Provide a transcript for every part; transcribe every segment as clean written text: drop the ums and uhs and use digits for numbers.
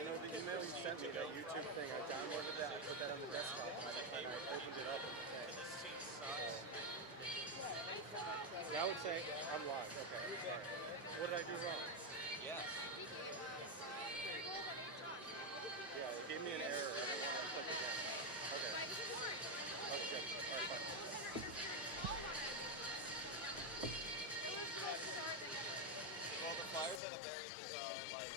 You know, the email you sent me, that YouTube thing, I downloaded that, I put that on the desktop, and I opened it up in the thing. Now it's saying I'm live. Okay. Sorry. What did I do wrong? Yes. Yeah, it gave me an error. I didn't want to click again. Okay. Okay, good. All right, fine. Well, the Flyers had a very bizarre, like,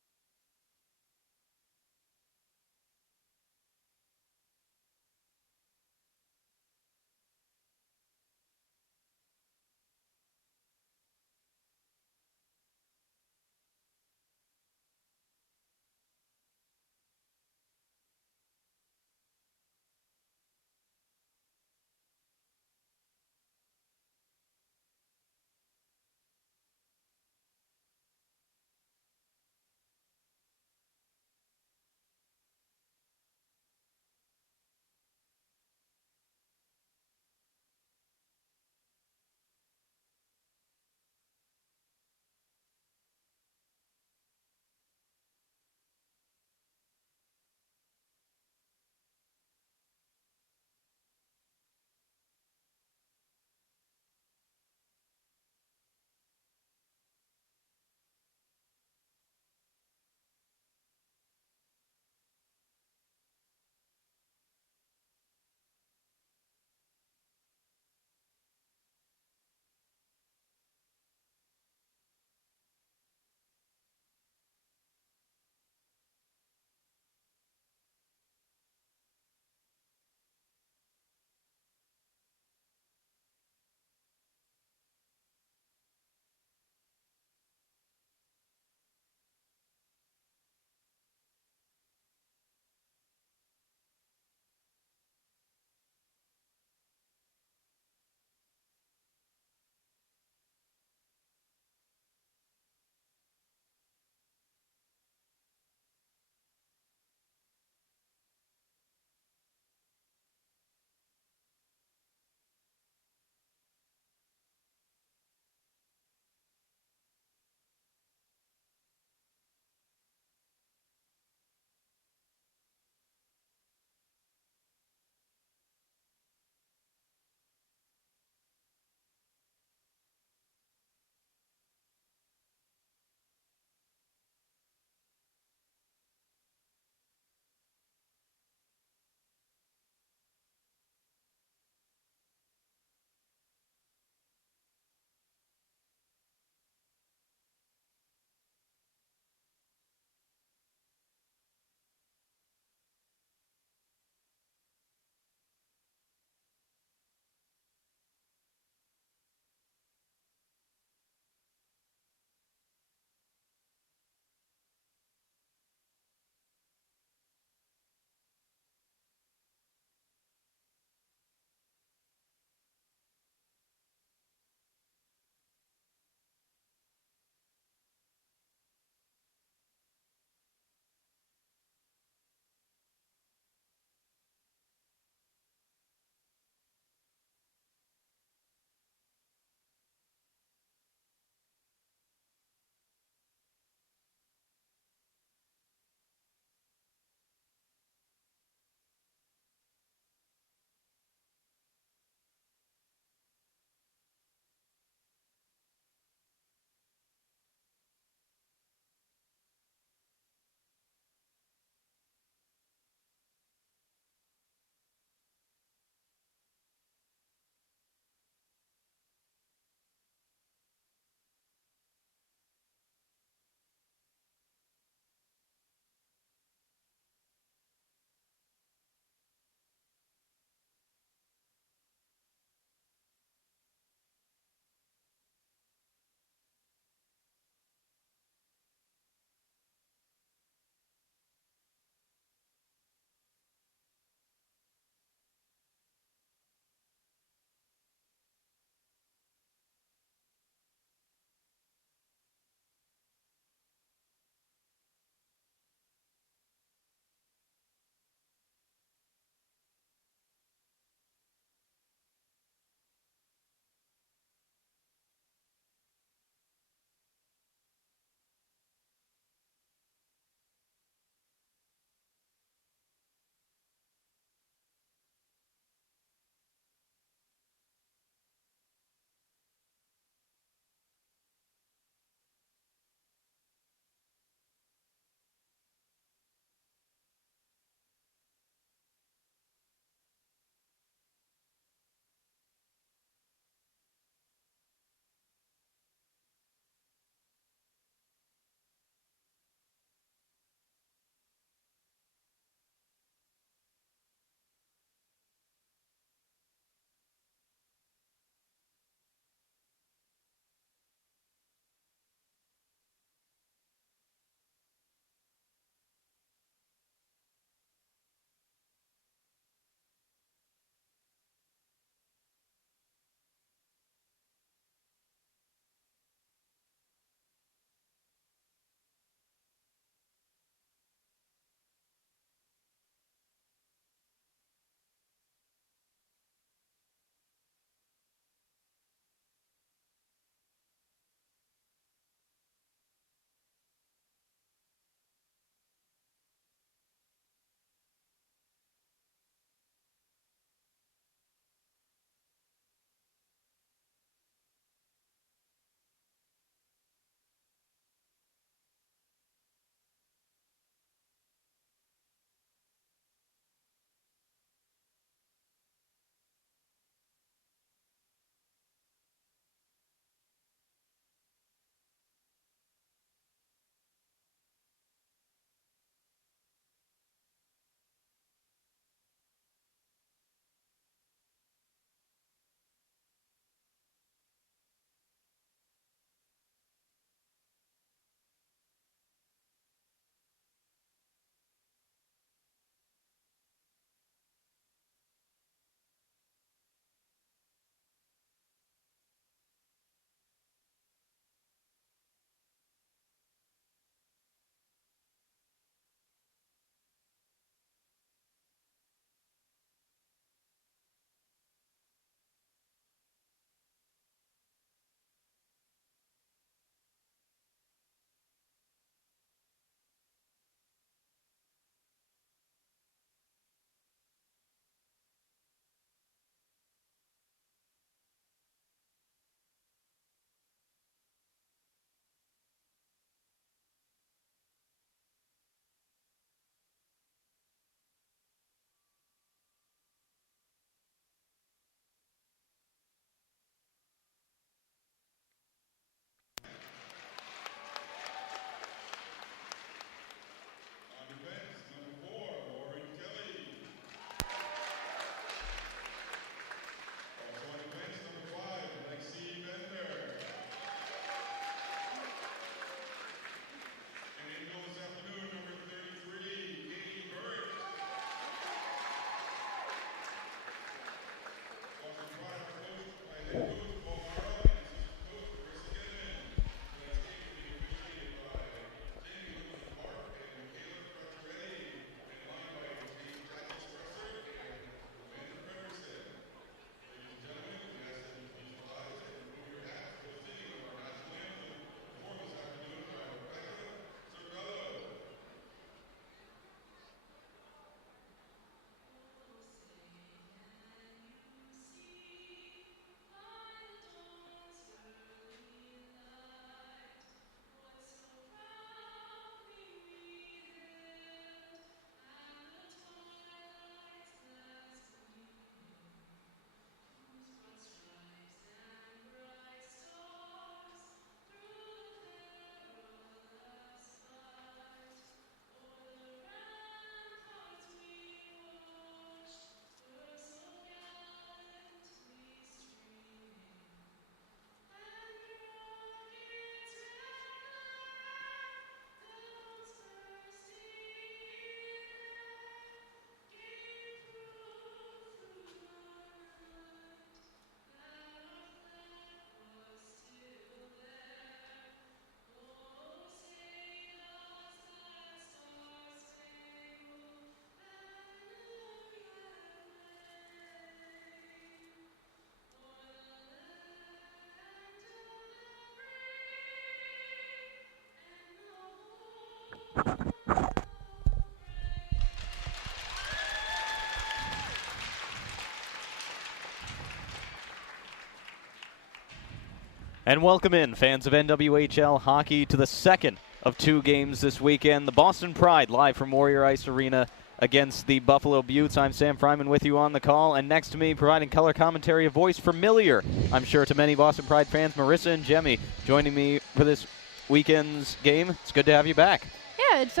And welcome in, fans of NWHL hockey, to the second of 2 games this weekend. The Boston Pride live from Warrior Ice Arena against the Buffalo Beauts. I'm Sam Fryman with you on the call, and next to me, providing color commentary, a voice familiar, I'm sure, to many Boston Pride fans, Marissa and Jemmy, joining me for this weekend's game. It's good to have you back. Yeah, it's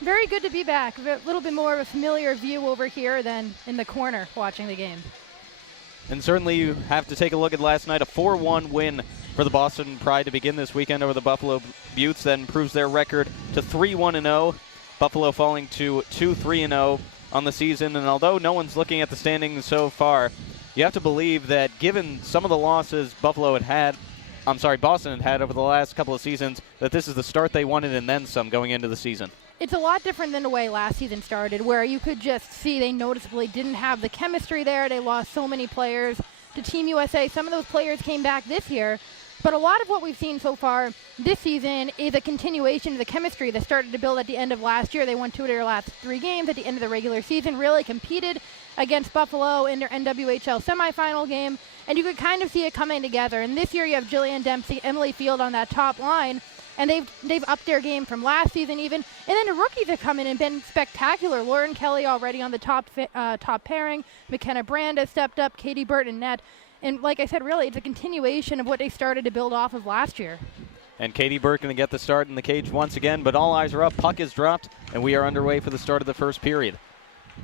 very good to be back. A little bit more of a familiar view over here than in the corner watching the game. And certainly you have to take a look at last night, a 4-1 win for the Boston Pride to begin this weekend over the Buffalo Beauts. That improves their record to 3-1-0. Buffalo falling to 2-3-0 on the season. And although no one's looking at the standings so far, you have to believe that given some of the losses Boston had over the last couple of seasons, that this is the start they wanted and then some going into the season. It's a lot different than the way last season started, where you could just see they noticeably didn't have the chemistry there. They lost so many players to Team USA. Some of those players came back this year, but a lot of what we've seen so far this season is a continuation of the chemistry that started to build at the end of last year. They won 2 of their last 3 games at the end of the regular season, really competed against Buffalo in their NWHL semifinal game, and you could kind of see it coming together. And this year you have Jillian Dempsey, Emily Field on that top line, and they've upped their game from last season even. And then the rookies have come in and been spectacular. Lauren Kelly already on the top pairing. McKenna Brand has stepped up. Katie Burton net. And like I said, really, it's a continuation of what they started to build off of last year. And Katie Burke going to get the start in the cage once again, but all eyes are up. Puck is dropped, and we are underway for the start of the first period.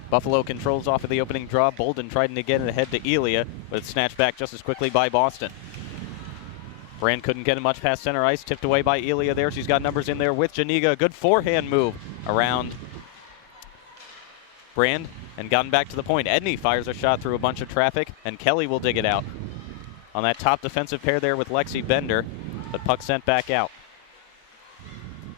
Buffalo controls off of the opening draw. Bolden tried to get it ahead to Elia, but it's snatched back just as quickly by Boston. Brand couldn't get it much past center ice. Tipped away by Elia there. She's got numbers in there with Janiga. A good forehand move around Brand and gotten back to the point. Edney fires a shot through a bunch of traffic, and Kelly will dig it out on that top defensive pair there with Lexi Bender, but puck sent back out.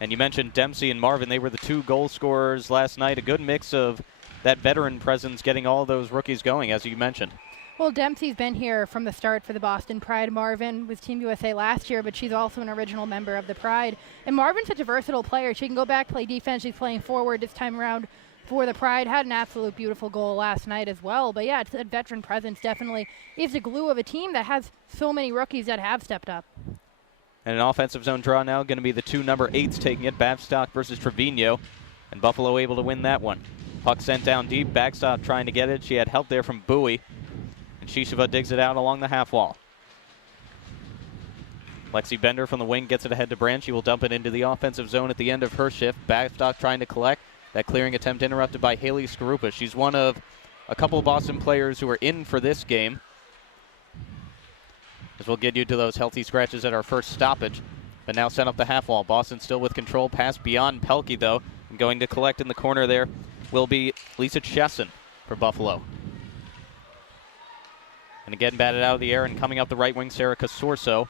And you mentioned Dempsey and Marvin. They were the 2 goal scorers last night. A good mix of that veteran presence getting all those rookies going, as you mentioned. Well, Dempsey's been here from the start for the Boston Pride. Marvin was Team USA last year, but she's also an original member of the Pride. And Marvin's such a versatile player. She can go back, play defense. She's playing forward this time around for the Pride. Had an absolute beautiful goal last night as well. But yeah, it's a veteran presence definitely is the glue of a team that has so many rookies that have stepped up. And an offensive zone draw now, going to be the 2 number 8s taking it, Babstock versus Trevino. And Buffalo able to win that one. Puck sent down deep, Backstop trying to get it. She had help there from Bowie. And Shisheva digs it out along the half wall. Lexi Bender from the wing gets it ahead to Brand. She will dump it into the offensive zone at the end of her shift. Backstop trying to collect. That clearing attempt interrupted by Haley Skarupa. She's one of a couple of Boston players who are in for this game, as we'll get you to those healthy scratches at our first stoppage. But now sent up the half wall. Boston still with control. Pass beyond Pelkey, though. And going to collect in the corner there will be Lisa Chesson for Buffalo. And again batted out of the air, and coming up the right wing, Sarah Casorso.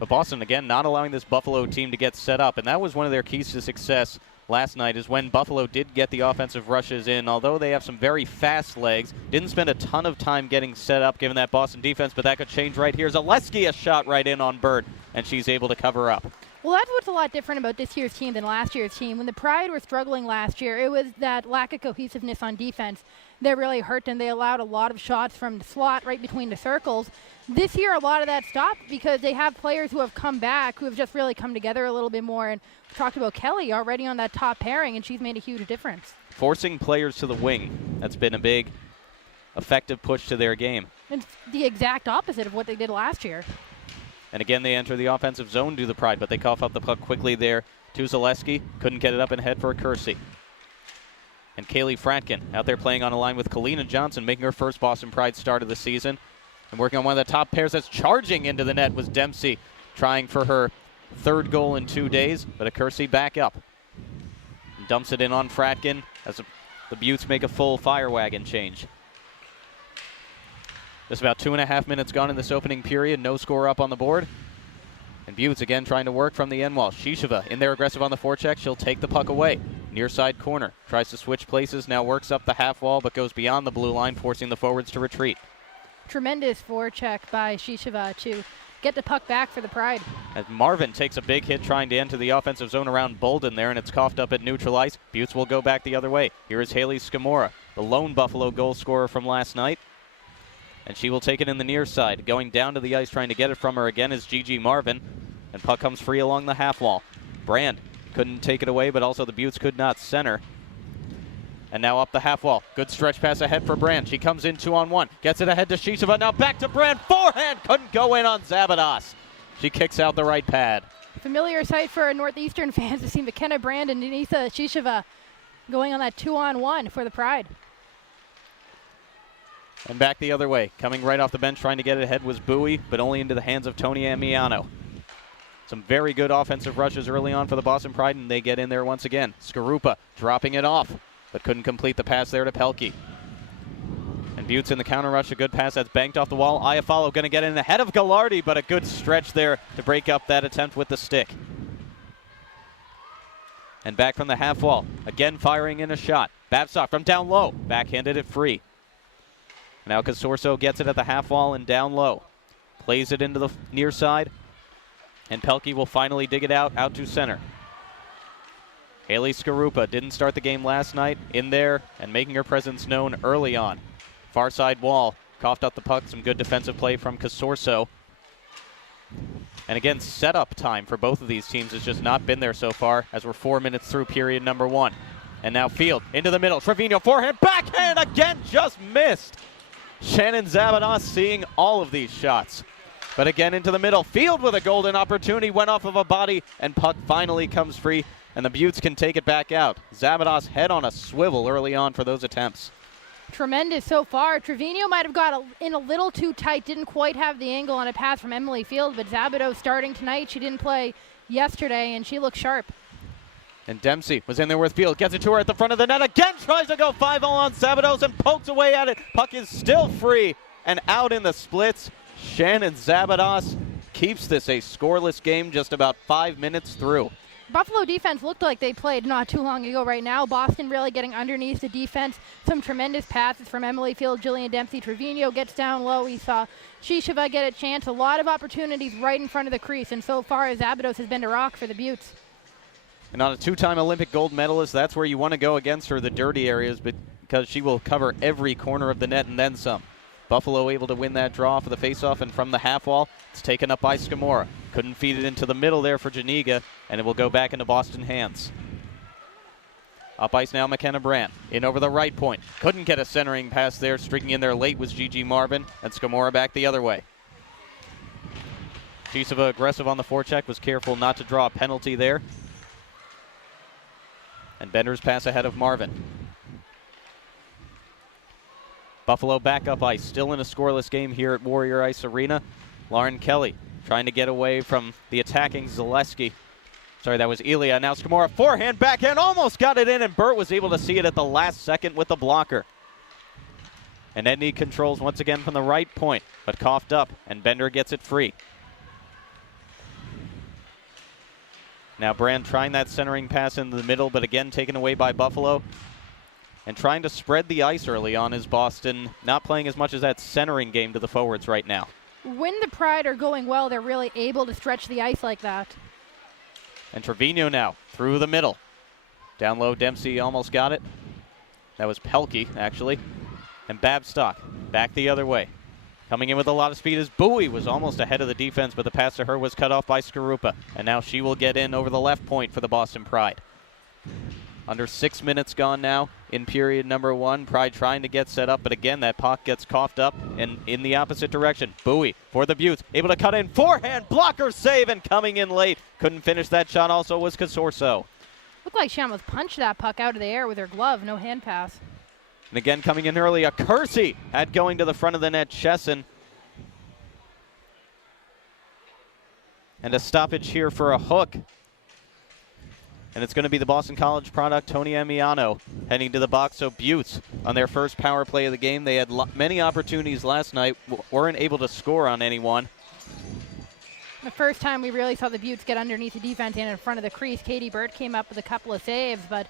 But Boston, again, not allowing this Buffalo team to get set up. And that was one of their keys to success last night, is when Buffalo did get the offensive rushes in. Although they have some very fast legs, didn't spend a ton of time getting set up given that Boston defense, but that could change right here. Zaleski a shot right in on Bird, and she's able to cover up. Well, that's what's a lot different about this year's team than last year's team. When the Pride were struggling last year, it was that lack of cohesiveness on defense that really hurt, and they allowed a lot of shots from the slot right between the circles. This year, a lot of that stopped because they have players who have come back, who have just really come together a little bit more. And we talked about Kelly already on that top pairing, and she's made a huge difference. Forcing players to the wing, that's been a big, effective push to their game. It's the exact opposite of what they did last year. And again, they enter the offensive zone to the Pride, but they cough up the puck quickly there to Zaleski. Couldn't get it up and head for a Kersey. And Kaylee Fratkin out there playing on a line with Kalina Johnson, making her first Boston Pride start of the season. And working on one of the top pairs that's charging into the net was Dempsey, trying for her 3rd goal in 2 days, but a Kersey back up. And dumps it in on Fratkin as the Beauts make a full fire wagon change. Just about 2.5 minutes gone in this opening period. No score up on the board. And Beauts again trying to work from the end wall. Shisheva in there aggressive on the forecheck. She'll take the puck away. Near side corner. Tries to switch places. Now works up the half wall, but goes beyond the blue line, forcing the forwards to retreat. Tremendous forecheck by Shisheva to get the puck back for the Pride. As Marvin takes a big hit trying to enter the offensive zone around Bolden there, and it's coughed up at neutral ice. Beauts will go back the other way. Here is Haley Scamora, the lone Buffalo goal scorer from last night. And she will take it in the near side. Going down to the ice trying to get it from her again is Gigi Marvin. And puck comes free along the half wall. Brand couldn't take it away, but also the Buttes could not center. And now up the half wall. Good stretch pass ahead for Brand. She comes in 2-on-1. Gets it ahead to Shishova. Now back to Brand. Forehand. Couldn't go in on Zabados. She kicks out the right pad. Familiar sight for Northeastern fans to see McKenna Brand and Denisa Shishova going on that 2-on-1 for the Pride. And back the other way. Coming right off the bench trying to get it ahead was Bowie, but only into the hands of Tony Amiano. Some very good offensive rushes early on for the Boston Pride, and they get in there once again. Skarupa dropping it off, but couldn't complete the pass there to Pelkey. And Buttes in the counter rush, a good pass that's banked off the wall. Iafallo going to get in ahead of Gallardi, but a good stretch there to break up that attempt with the stick. And back from the half wall, again firing in a shot. Babstock from down low, backhanded it free. Now Casorso gets it at the half wall and down low. Plays it into the near side. And Pelkey will finally dig it out to center. Haley Skarupa didn't start the game last night, in there and making her presence known early on. Far side wall, coughed up the puck, some good defensive play from Casorso. And again, setup time for both of these teams has just not been there so far, as we're 4 minutes through period number 1. And now Field into the middle, Trevino forehand, backhand again, just missed. Shannon Zabados seeing all of these shots. But again into the middle. Field with a golden opportunity. Went off of a body and puck finally comes free. And the Buttes can take it back out. Zabados head on a swivel early on for those attempts. Tremendous so far. Trevino might have got in a little too tight. Didn't quite have the angle on a pass from Emily Field. But Zabados starting tonight. She didn't play yesterday and she looks sharp. And Dempsey was in there with Field. Gets it to her at the front of the net. Again tries to go 5-0 on Zabados and pokes away at it. Puck is still free and out in the splits. Shannon Zabados keeps this a scoreless game just about 5 minutes through. Buffalo defense looked like they played not too long ago right now. Boston really getting underneath the defense. Some tremendous passes from Emily Field, Jillian Dempsey. Trevino gets down low. We saw Shishova get a chance. A lot of opportunities right in front of the crease. And so far, Zabados has been to rock for the Buttes. And on a 2-time Olympic gold medalist, that's where you want to go against her, the dirty areas, because she will cover every corner of the net and then some. Buffalo able to win that draw for the faceoff, and from the half wall, it's taken up by Scamora. Couldn't feed it into the middle there for Janiga, and it will go back into Boston hands. Up ice now, McKenna Brand. In over the right point. Couldn't get a centering pass there. Streaking in there late was Gigi Marvin, and Scamora back the other way. Chisova aggressive on the forecheck, was careful not to draw a penalty there. And Bender's pass ahead of Marvin. Buffalo back up ice, still in a scoreless game here at Warrior Ice Arena. Lauren Kelly trying to get away from the attacking Zaleski. Sorry, that was Elia. Now Scamora forehand, backhand, almost got it in, and Burt was able to see it at the last second with the blocker. And Edney controls once again from the right point, but coughed up, and Bender gets it free. Now Brand trying that centering pass into the middle, but again taken away by Buffalo. And trying to spread the ice early on is Boston, not playing as much as that centering game to the forwards right now. When the Pride are going well, they're really able to stretch the ice like that. And Trevino now through the middle. Down low, Dempsey almost got it. That was Pelkey, actually. And Babstock back the other way. Coming in with a lot of speed as Bowie was almost ahead of the defense, but the pass to her was cut off by Skarupa. And now she will get in over the left point for the Boston Pride. Under 6 minutes gone now in period number 1. Pride trying to get set up, but again, that puck gets coughed up and in the opposite direction. Bowie for the Buttes, able to cut in, forehand, blocker save, and coming in late. Couldn't finish that shot also was Casorso. Looked like she almost punched that puck out of the air with her glove, no hand pass. And again, coming in early, a Kersey had going to the front of the net, Chesson. And a stoppage here for a hook. And it's going to be the Boston College product, Tony Amiano, heading to the box. So Buttes on their first power play of the game. They had many opportunities last night, weren't able to score on anyone. The first time we really saw the Buttes get underneath the defense and in front of the crease. Katie Burt came up with a couple of saves, but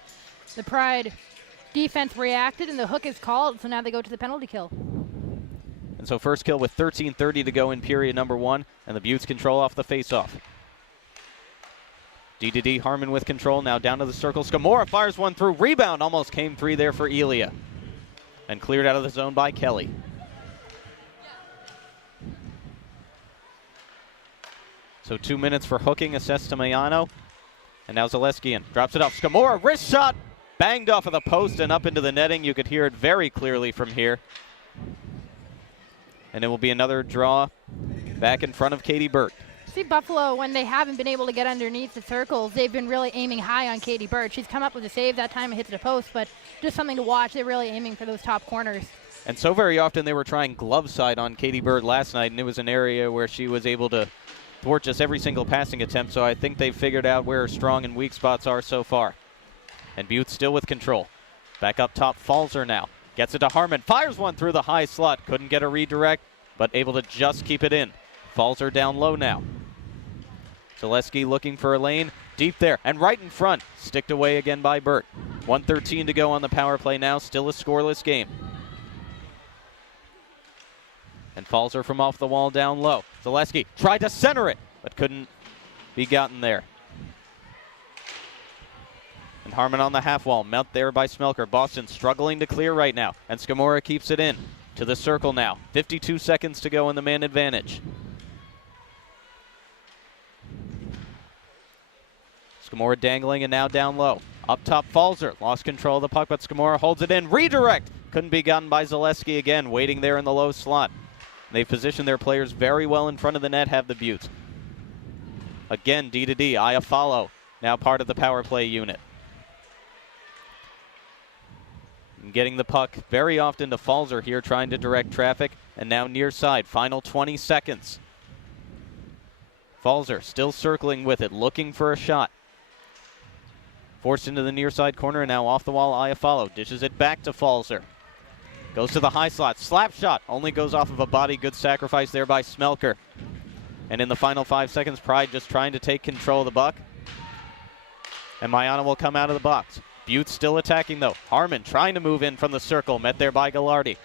the Pride defense reacted and the hook is called, so now they go to the penalty kill. And so first kill with 13:30 to go in period number 1, and the Buttes control off the faceoff. D Harmon with control, now down to the circle. Scamora fires one through. Rebound almost came free there for Elia. And cleared out of the zone by Kelly. So 2 minutes for hooking, assessed to Mayano. And now Zaleski in. Drops it off. Scamorra, wrist shot, banged off of the post and up into the netting. You could hear it very clearly from here. And it will be another draw back in front of Katie Burt. See, Buffalo, when they haven't been able to get underneath the circles, they've been really aiming high on Katie Burt. She's come up with a save that time and hits the post, but just something to watch. They're really aiming for those top corners. And so very often they were trying glove side on Katie Burt last night, and it was an area where she was able to thwart just every single passing attempt, so I think they've figured out where her strong and weak spots are so far. And Butte still with control. Back up top, Falzer now. Gets it to Harmon, fires one through the high slot. Couldn't get a redirect, but able to just keep it in. Falzer down low now. Zaleski looking for a lane, deep there, and right in front. Sticked away again by Burt. 1:13 to go on the power play now, still a scoreless game. And Falzer from off the wall down low. Zaleski tried to center it, but couldn't be gotten there. And Harmon on the half wall, met there by Smelker. Boston struggling to clear right now, and Scamorra keeps it in. To the circle now. 52 seconds to go in the man advantage. Scamorra dangling and now down low. Up top, Falzer lost control of the puck, but Scamorra holds it in. Redirect! Couldn't be gotten by Zaleski again, waiting there in the low slot. They've positioned their players very well in front of the net, have the Buttes. Again, D to D, Iafallo, now part of the power play unit. And getting the puck very often to Falzer here, trying to direct traffic, and now near side, final 20 seconds. Falzer still circling with it, looking for a shot. Forced into the near side corner, and now off the wall, Iafallo dishes it back to Falzer. Goes to the high slot, slap shot, only goes off of a body, good sacrifice there by Smelker. And in the final 5 seconds, Pride just trying to take control of the puck. And Mayana will come out of the box. Butte still attacking though. Harmon trying to move in from the circle, met there by Gallardi.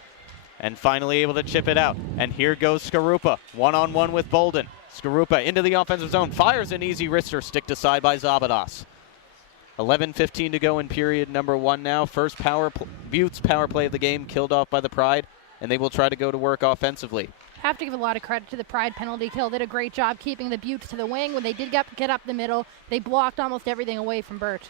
And finally able to chip it out. And here goes Skarupa, one-on-one with Bolden. Skarupa into the offensive zone, fires an easy wrister, sticked aside by Zabadas. 11:15 to go in period number 1 now. First Butte's power play of the game killed off by the Pride, and they will try to go to work offensively. Have to give a lot of credit to the Pride penalty kill. Did a great job keeping the Buttes to the wing. When they did get up the middle, they blocked almost everything away from Burt.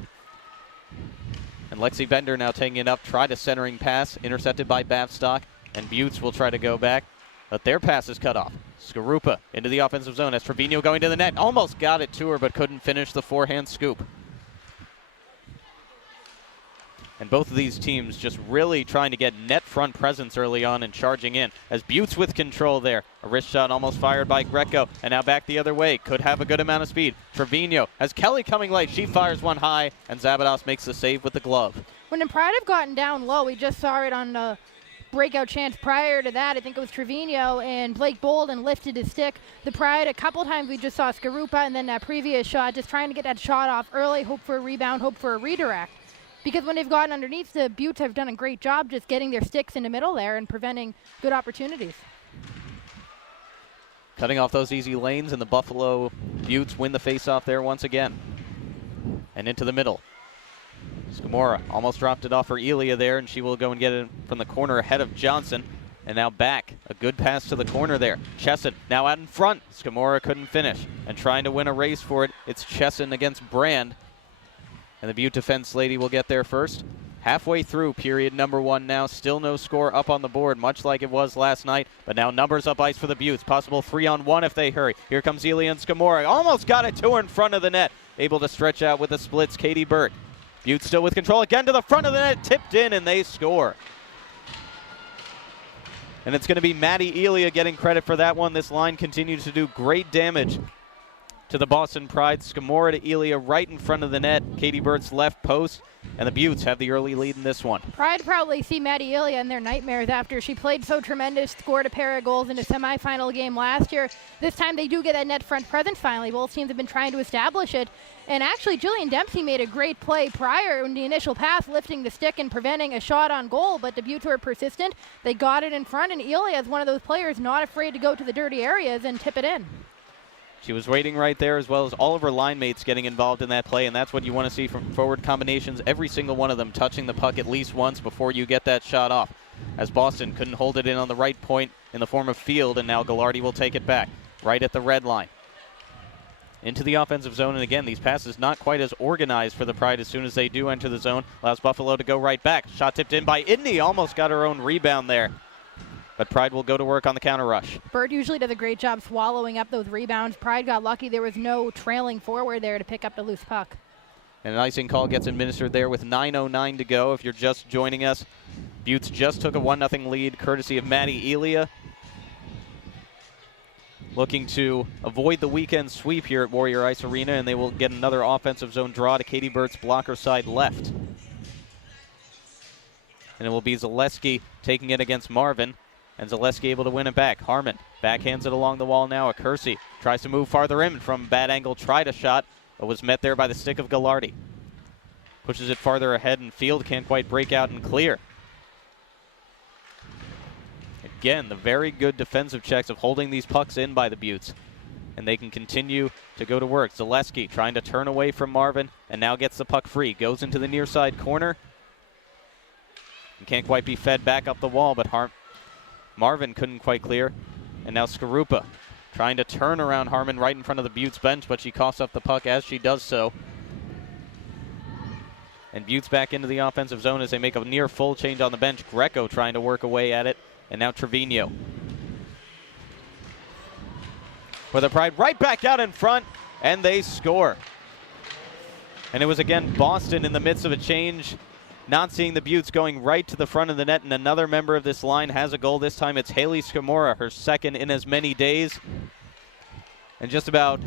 And Lexi Bender now taking it up, tried a centering pass, intercepted by Babstock, and Buttes will try to go back, but their pass is cut off. Skarupa into the offensive zone as Trevino going to the net. Almost got it to her, but couldn't finish the forehand scoop. And both of these teams just really trying to get net front presence early on and charging in. As Buttes with control there. A wrist shot almost fired by Greco. And now back the other way. Could have a good amount of speed. Trevino has Kelly coming late. She fires one high. And Zabados makes the save with the glove. When the Pride have gotten down low, we just saw it on the breakout chance prior to that. I think it was Trevino and Blake Bolden lifted his stick. The Pride, a couple times we just saw Skarupa and then that previous shot, just trying to get that shot off early, hope for a rebound, hope for a redirect. Because when they've gotten underneath, the Buttes have done a great job just getting their sticks in the middle there and preventing good opportunities. Cutting off those easy lanes, and the Buffalo Buttes win the faceoff there once again. And into the middle. Scamorra almost dropped it off for Elia there, and she will go and get it from the corner ahead of Johnson. And now back. A good pass to the corner there. Chesson now out in front. Scamorra couldn't finish. And trying to win a race for it, it's Chesson against Brand. And the Butte defense lady will get there first. Halfway through period number 1 now. Still no score up on the board, much like it was last night. But now numbers up ice for the Buttes. Possible 3-on-1 if they hurry. Here comes Elia and Scamorra. Almost got it to her in front of the net. Able to stretch out with the splits, Katie Burt. Butte still with control. Again to the front of the net. Tipped in, and they score. And it's going to be Maddie Elia getting credit for that one. This line continues to do great damage to the Boston Pride. Scamorra to Elia right in front of the net. Katie Burt's left post. And the Buttes have the early lead in this one. Pride probably see Maddie Elia in their nightmares after she played so tremendous, scored a pair of goals in a semifinal game last year. This time they do get that net front presence finally. Both teams have been trying to establish it. And actually, Jillian Dempsey made a great play prior in the initial pass, lifting the stick and preventing a shot on goal. But the Buttes were persistent. They got it in front, and Elia is one of those players not afraid to go to the dirty areas and tip it in. She was waiting right there, as well as all of her line mates getting involved in that play, and that's what you want to see from forward combinations. Every single one of them touching the puck at least once before you get that shot off. As Boston couldn't hold it in on the right point in the form of Field, and now Gallardi will take it back right at the red line. into the offensive zone. And again, these passes not quite as organized for the Pride as soon as they do enter the zone. Allows Buffalo to go right back. Shot tipped in by Indy. Almost got her own rebound there. But Pride will go to work on the counter rush. Bird usually does a great job swallowing up those rebounds. Pride got lucky. There was no trailing forward there to pick up the loose puck. And an icing call gets administered there with 9:09 to go. If you're just joining us, Buttes just took a 1-0 lead courtesy of Maddie Elia. Looking to avoid the weekend sweep here at Warrior Ice Arena, and they will get another offensive zone draw to Katie Burt's blocker side left. And it will be Zaleski taking it against Marvin, and Zaleski able to win it back. Harmon backhands it along the wall now. Kersey tries to move farther in from bad angle, tried a shot, but was met there by the stick of Gallardi. Pushes it farther ahead, and Field can't quite break out and clear. Again, the very good defensive checks of holding these pucks in by the Buttes. And they can continue to go to work. Zaleski trying to turn away from Marvin, and now gets the puck free. Goes into the near side corner. And can't quite be fed back up the wall, but Marvin couldn't quite clear. And now Skarupa trying to turn around Harmon right in front of the Buttes bench, but she coughs up the puck as she does so. And Buttes back into the offensive zone as they make a near full change on the bench. Greco trying to work away at it. And now Trevino. For the Pride, right back out in front, and they score. And it was again Boston in the midst of a change, not seeing the Buttes going right to the front of the net, and another member of this line has a goal. This time it's Haley Skamora, her second in as many days. And just about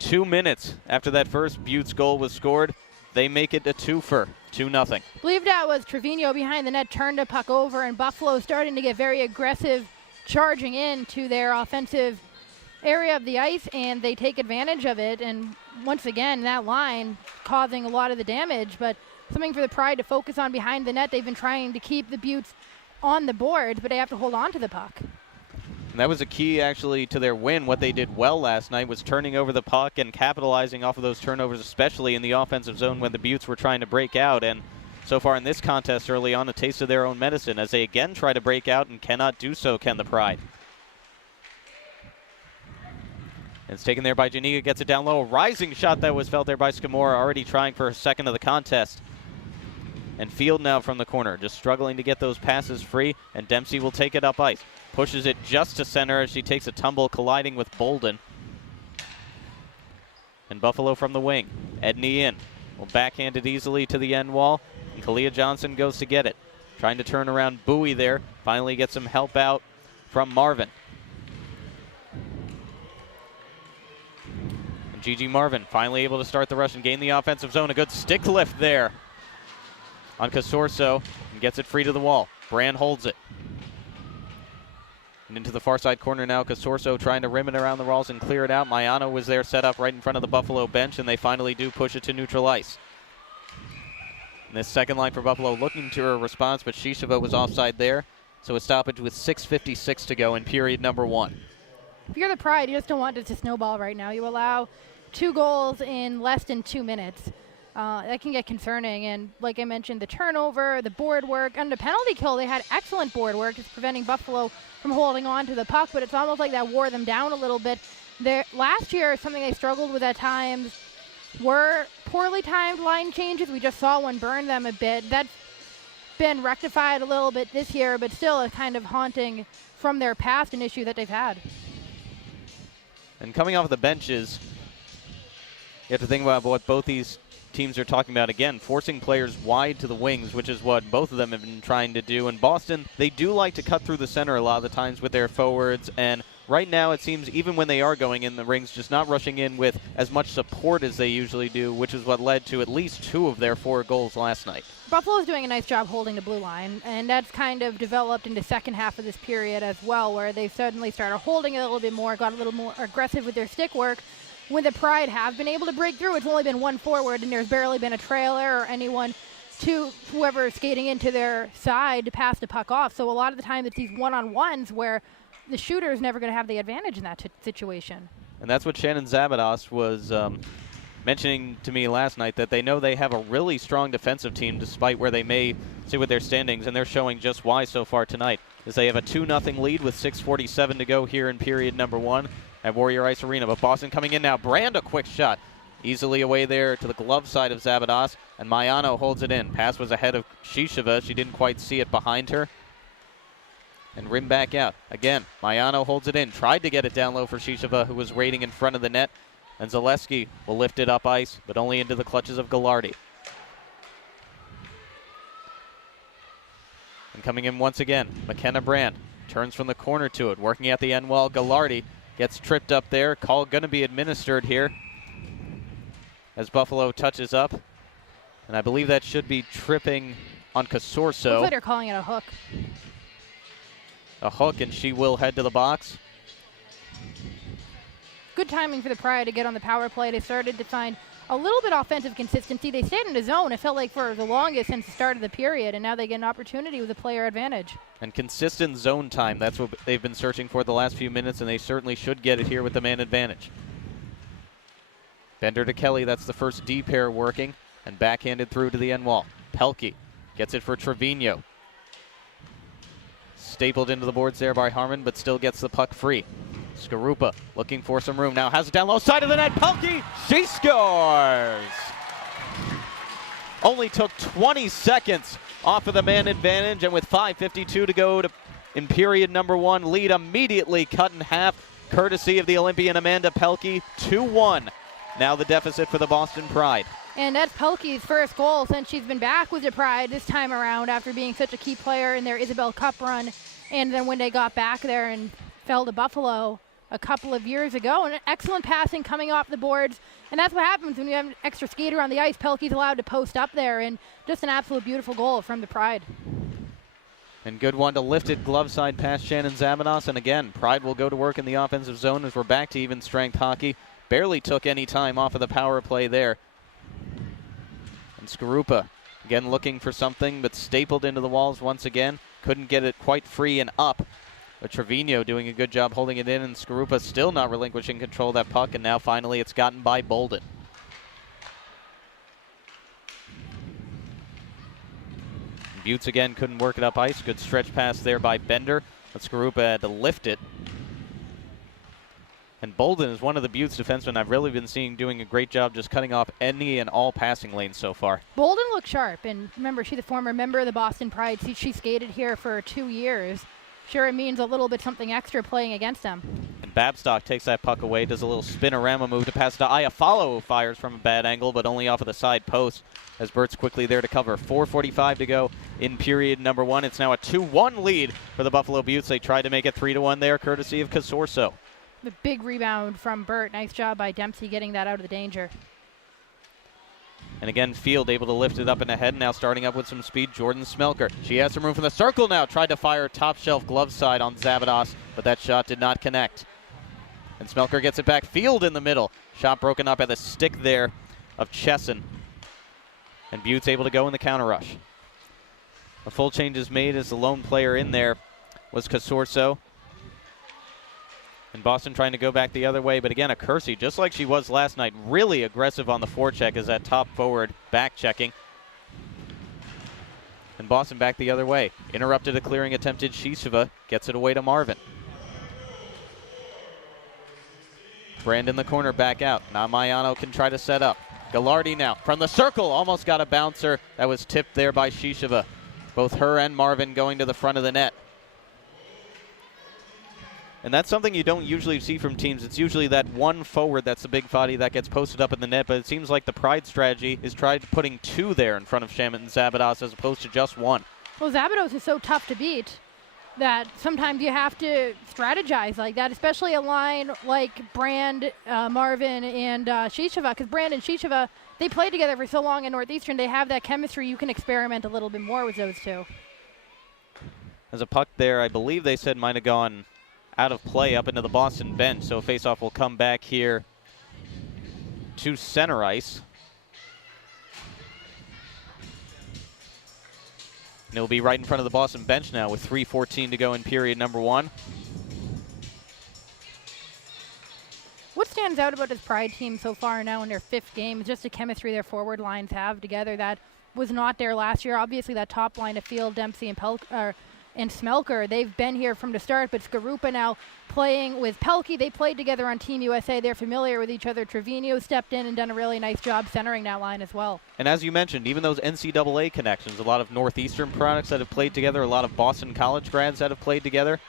2 minutes after that first Buttes goal was scored, they make it a twofer. 2-0. I believe that was Trevino behind the net, turned the puck over, and Buffalo starting to get very aggressive, charging into their offensive area of the ice, and they take advantage of it. And once again, that line causing a lot of the damage, but something for the Pride to focus on behind the net. They've been trying to keep the Buttes on the board, but they have to hold on to the puck. And that was a key, actually, to their win. What they did well last night was turning over the puck and capitalizing off of those turnovers, especially in the offensive zone when the Buttes were trying to break out. And so far in this contest early on, a taste of their own medicine as they again try to break out and cannot do so, can the Pride. And it's taken there by Janiga, gets it down low. A rising shot that was felt there by Skamora, already trying for her second of the contest. And Field now from the corner, just struggling to get those passes free, and Dempsey will take it up ice. Pushes it just to center as she takes a tumble, colliding with Bolden. And Buffalo from the wing. Edney in. Will backhand it easily to the end wall. And Kalia Johnson goes to get it. Trying to turn around Bowie there. Finally gets some help out from Marvin. And Gigi Marvin finally able to start the rush and gain the offensive zone. A good stick lift there on Casorso. And gets it free to the wall. Brand holds it. And into the far side corner now, Casorso trying to rim it around the walls and clear it out. Mayano was there set up right in front of the Buffalo bench, and they finally do push it to neutral ice. And this second line for Buffalo looking to a response, but Shisheva was offside there. So a stoppage with 6:56 to go in period number 1. If you're the Pride, you just don't want it to snowball right now. You allow 2 goals in less than 2 minutes. That can get concerning. And like I mentioned, the turnover, the board work, and the penalty kill, they had excellent board work, just preventing Buffalo from holding on to the puck, but it's almost like that wore them down a little bit. Last year, something they struggled with at times were poorly timed line changes. We just saw one burn them a bit. That's been rectified a little bit this year, but still a kind of haunting from their past, an issue that they've had. And coming off the benches, you have to think about what both these teams are talking about. Again, forcing players wide to the wings, which is what both of them have been trying to do. And Boston, they do like to cut through the center a lot of the times with their forwards. And right now, it seems even when they are going in the rings, just not rushing in with as much support as they usually do, which is what led to at least 2 of their 4 goals last night. Buffalo's doing a nice job holding the blue line, and that's kind of developed in the second half of this period as well, where they suddenly started holding it a little bit more, got a little more aggressive with their stick work. When the Pride have been able to break through, it's only been 1 forward, and there's barely been a trailer or anyone to whoever is skating into their side to pass the puck off. So a lot of the time it's these one-on-ones where the shooter is never going to have the advantage in that situation. And that's what Shannon Zabados was mentioning to me last night, that they know they have a really strong defensive team despite where they may sit with their standings, and they're showing just why so far tonight, as they have a 2-0 lead with 6:47 to go here in period number 1. at Warrior Ice Arena. But Boston coming in now. Brand, a quick shot. Easily away there to the glove side of Zabados, and Mayano holds it in. Pass was ahead of Shisheva. She didn't quite see it behind her. And rim back out. Again, Mayano holds it in. Tried to get it down low for Shisheva, who was waiting in front of the net. And Zaleski will lift it up ice, but only into the clutches of Gallardi. And coming in once again, McKenna Brand turns from the corner to it. Working at the end wall, Gallardi gets tripped up there. Call going to be administered here as Buffalo touches up. And I believe that should be tripping on Casorso. Looks like they're calling it a hook. A hook, and she will head to the box. Good timing for the Pride to get on the power play. They started to find a little bit offensive consistency. They stayed in the zone, it felt like, for the longest since the start of the period, and now they get an opportunity with a player advantage. And consistent zone time, that's what they've been searching for the last few minutes, and they certainly should get it here with the man advantage. Bender to Kelly, that's the first D pair working, and backhanded through to the end wall. Pelkey gets it for Trevino. Stapled into the boards there by Harmon, but still gets the puck free. Skarupa looking for some room now, has it down low side of the net. Pelkey, she scores! Only took 20 seconds off of the man advantage, and with 5:52 to go in period number 1, lead immediately cut in half, courtesy of the Olympian Amanda Pelkey. 2-1. Now the deficit for the Boston Pride. And that's Pelkey's first goal since she's been back with the Pride this time around after being such a key player in their Isabel Cup run. And then when they got back there and fell to Buffalo a couple of years ago. And excellent passing coming off the boards. And that's what happens when you have an extra skater on the ice. Pelkey's allowed to post up there. And just an absolute beautiful goal from the Pride. And good one to lift it glove side past Shannon Zabanos. And again, Pride will go to work in the offensive zone as we're back to even strength hockey. Barely took any time off of the power play there. And Skarupa, again looking for something, but stapled into the walls once again. Couldn't get it quite free and up. But Trevino doing a good job holding it in, and Skarupa still not relinquishing control of that puck, and now finally it's gotten by Bolden. Buttes again couldn't work it up ice. Good stretch pass there by Bender, but Skarupa had to lift it. And Bolden is one of the Buttes defensemen I've really been seeing doing a great job just cutting off any and all passing lanes so far. Bolden looked sharp, and remember, she's a former member of the Boston Pride. She skated here for 2 years. Sure, it means a little bit something extra playing against them. And Babstock takes that puck away, does a little spinorama move to pass to Iafallo, who fires from a bad angle, but only off of the side post, as Bert's quickly there to cover. 4:45 to go in period number 1. It's now a 2-1 lead for the Buffalo Buttes. They tried to make it 3-1 there, courtesy of Casorso. The big rebound from Bert. Nice job by Dempsey getting that out of the danger. And again, Field able to lift it up and ahead. Now starting up with some speed, Jordan Smelker. She has some room from the circle now. Tried to fire top shelf glove side on Zabados, but that shot did not connect. And Smelker gets it back. Field in the middle. Shot broken up at the stick there of Chesson. And Buttes able to go in the counter rush. A full change is made as the lone player in there was Casorso. And Boston trying to go back the other way, but again, a Kersey, just like she was last night, really aggressive on the forecheck as that top forward back checking. And Boston back the other way. Interrupted a clearing attempted. Shisheva gets it away to Marvin. Brand in the corner, back out. Now Mayano can try to set up. Gallardi now from the circle, almost got a bouncer. That was tipped there by Shisheva. Both her and Marvin going to the front of the net. And that's something you don't usually see from teams. It's usually that one forward that's the big body that gets posted up in the net, but it seems like the Pride strategy is putting 2 there in front of Shaman and Zabados as opposed to just 1. Well, Zabados is so tough to beat that sometimes you have to strategize like that, especially a line like Brand, Marvin, and Shisheva, because Brand and Shisheva, they played together for so long in Northeastern. They have that chemistry. You can experiment a little bit more with those two. There's a puck there, I believe they said might have gone out of play up into the Boston bench, so faceoff will come back here to center ice. And it'll be right in front of the Boston bench now with 3:14 to go in period number 1. What stands out about this Pride team so far now in their 5th game is just the chemistry their forward lines have together that was not there last year. Obviously that top line of Field, Dempsey, and and Smelker. They've been here from the start, but Skarupa now playing with Pelkey. They played together on Team USA. They're familiar with each other. Trevino stepped in and done a really nice job centering that line as well. And as you mentioned, even those NCAA connections, a lot of Northeastern products that have played together, a lot of Boston College grads that have played together.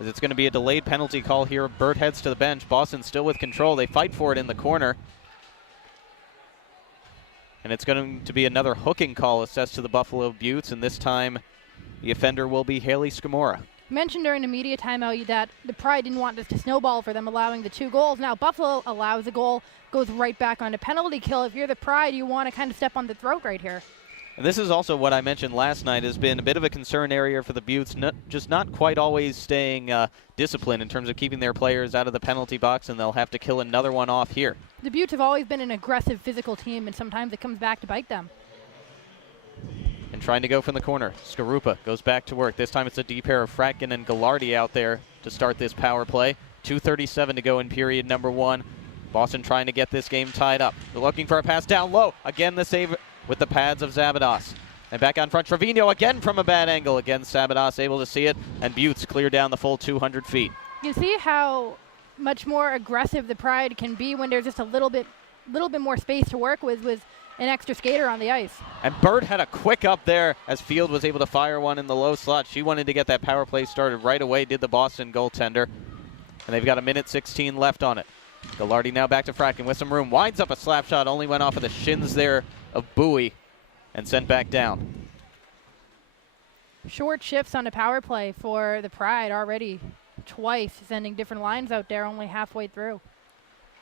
As it's going to be a delayed penalty call here. Burt heads to the bench. Boston still with control. They fight for it in the corner. And it's going to be another hooking call assessed to the Buffalo Beauts, and this time the offender will be Haley Scamora. Mentioned during the media timeout that the Pride didn't want this to snowball for them, allowing the 2 goals. Now Buffalo allows a goal, goes right back on a penalty kill. If you're the Pride, you want to kind of step on the throat right here. And this is also what I mentioned last night has been a bit of a concern area for the Beauts, just not quite always staying disciplined in terms of keeping their players out of the penalty box, and they'll have to kill another one off here. The Beauts have always been an aggressive physical team, and sometimes it comes back to bite them. And trying to go from the corner. Skarupa goes back to work. This time it's a deep pair of Fratkin and Gallardi out there to start this power play. 2:37 to go in period number 1. Boston trying to get this game tied up. They're looking for a pass down low. Again, the save with the pads of Zabados. And back on front, Trevino again from a bad angle. Again, Zabados able to see it, and Beauts clear down the full 200 feet. You see how much more aggressive the Pride can be when there's just a little bit more space to work with an extra skater on the ice. And Burt had a quick up there as Field was able to fire one in the low slot. She wanted to get that power play started right away, did the Boston goaltender. And they've got 1:16 left on it. Gallardi now back to Fratkin with some room. Winds up a slap shot, only went off of the shins there of Bowie and sent back down. Short shifts on the power play for the Pride already twice, sending different lines out there only halfway through.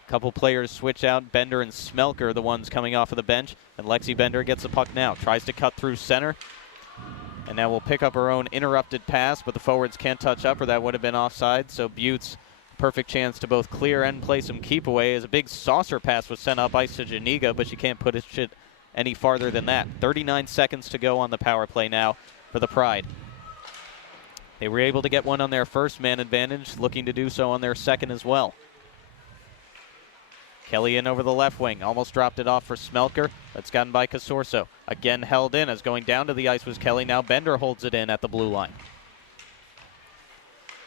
Couple players switch out. Bender and Smelker, the ones coming off of the bench. And Lexi Bender gets the puck now. Tries to cut through center. And now we'll pick up her own interrupted pass, but the forwards can't touch up, or that would have been offside. So Beauts, perfect chance to both clear and play some keep away, as a big saucer pass was sent up ice to Janiga, but she can't put it any farther than that. 39 seconds to go on the power play now for the Pride. They were able to get one on their first man advantage, looking to do so on their second as well. Kelly in over the left wing, almost dropped it off for Smelker. That's gotten by Casorso. Again held in, as going down to the ice was Kelly. Now Bender holds it in at the blue line.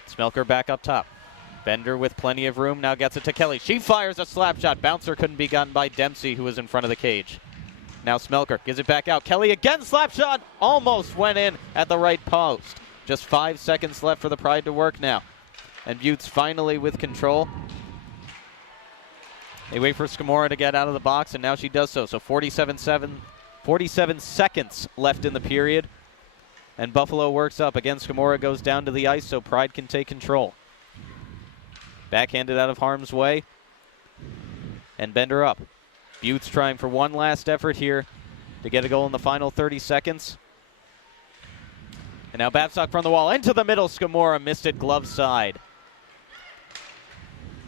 Smelker back up top. Bender with plenty of room, now gets it to Kelly. She fires a slap shot. Bouncer couldn't be gotten by Dempsey, who was in front of the cage. Now Smelker gives it back out. Kelly again, slap shot, almost went in at the right post. Just 5 seconds left for the Pride to work now. And Beauts finally with control. They wait for Scamora to get out of the box, and now she does so. So 47 seconds left in the period. And Buffalo works up. Again, Scamora goes down to the ice, so Pride can take control. Backhanded out of harm's way. And Bender up. Beauts trying for one last effort here to get a goal in the final 30 seconds. And now Babcock from the wall into the middle. Scamora missed it glove side.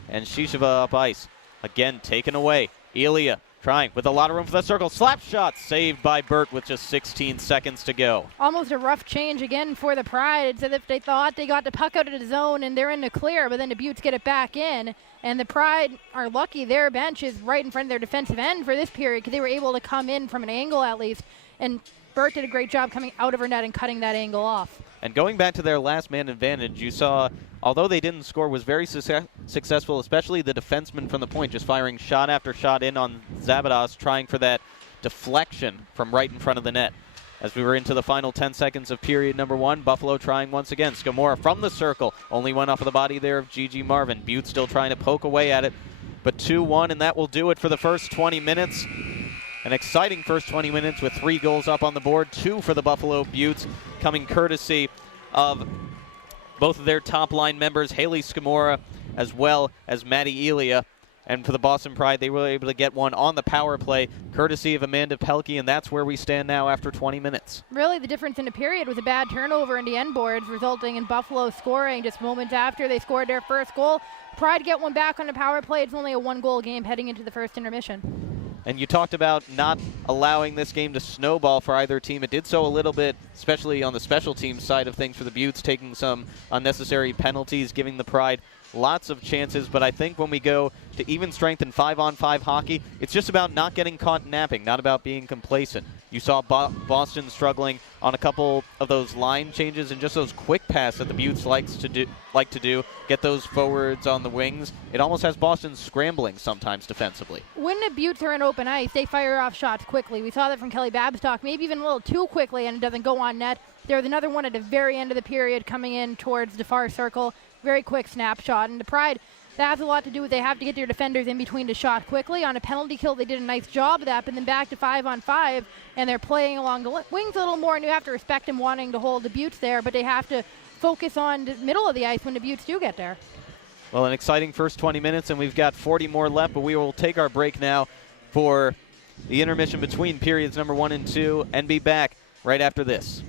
And Shisheva up ice. Again taken away. Elia trying with a lot of room for the circle. Slap shot saved by Burt with just 16 seconds to go. Almost a rough change again for the Pride. It's as if they thought they got the puck out of the zone and they're in the clear, but then the Beauts get it back in. And the Pride are lucky their bench is right in front of their defensive end for this period, because they were able to come in from an angle at least. And Burt did a great job coming out of her net and cutting that angle off. And going back to their last man advantage, you saw, although they didn't score, was very successful, especially the defenseman from the point, just firing shot after shot in on Zabados, trying for that deflection from right in front of the net. As we were into the final 10 seconds of period number 1, Buffalo trying once again. Scamora from the circle, only went off of the body there of Gigi Marvin. Butte still trying to poke away at it, but 2-1, and that will do it for the first 20 minutes. An exciting first 20 minutes with 3 goals up on the board, 2 for the Buffalo Beauts, coming courtesy of both of their top line members, Haley Scamora as well as Maddie Elia. And for the Boston Pride, they were able to get one on the power play, courtesy of Amanda Pelkey, and that's where we stand now after 20 minutes. Really, the difference in the period was a bad turnover in the end boards, resulting in Buffalo scoring just moments after they scored their first goal. Pride get one back on the power play. It's only a 1-goal game heading into the first intermission. And you talked about not allowing this game to snowball for either team. It did so a little bit especially on the special teams side of things for the Buttes, taking some unnecessary penalties, giving the Pride lots of chances. But I think when we go to even strength and 5-on-5 hockey, it's just about not getting caught napping, not about being complacent. You saw Boston struggling on a couple of those line changes and just those quick passes that the Buttes like to do, get those forwards on the wings. It almost has Boston scrambling sometimes defensively. When the Buttes are in open ice, they fire off shots quickly. We saw that from Kelly Babstock, maybe even a little too quickly, and it doesn't go on net. There was another one at the very end of the period coming in towards the far circle. Very quick snapshot. And the Pride, that has a lot to do with they have to get their defenders in between to shot quickly. On a penalty kill, they did a nice job of that, but then back to 5-on-5, and they're playing along the wings a little more, and you have to respect them wanting to hold the Buttes there, but they have to focus on the middle of the ice when the Buttes do get there. Well, an exciting first 20 minutes, and we've got 40 more left, but we will take our break now for the intermission between periods number 1 and 2 and be back right after this.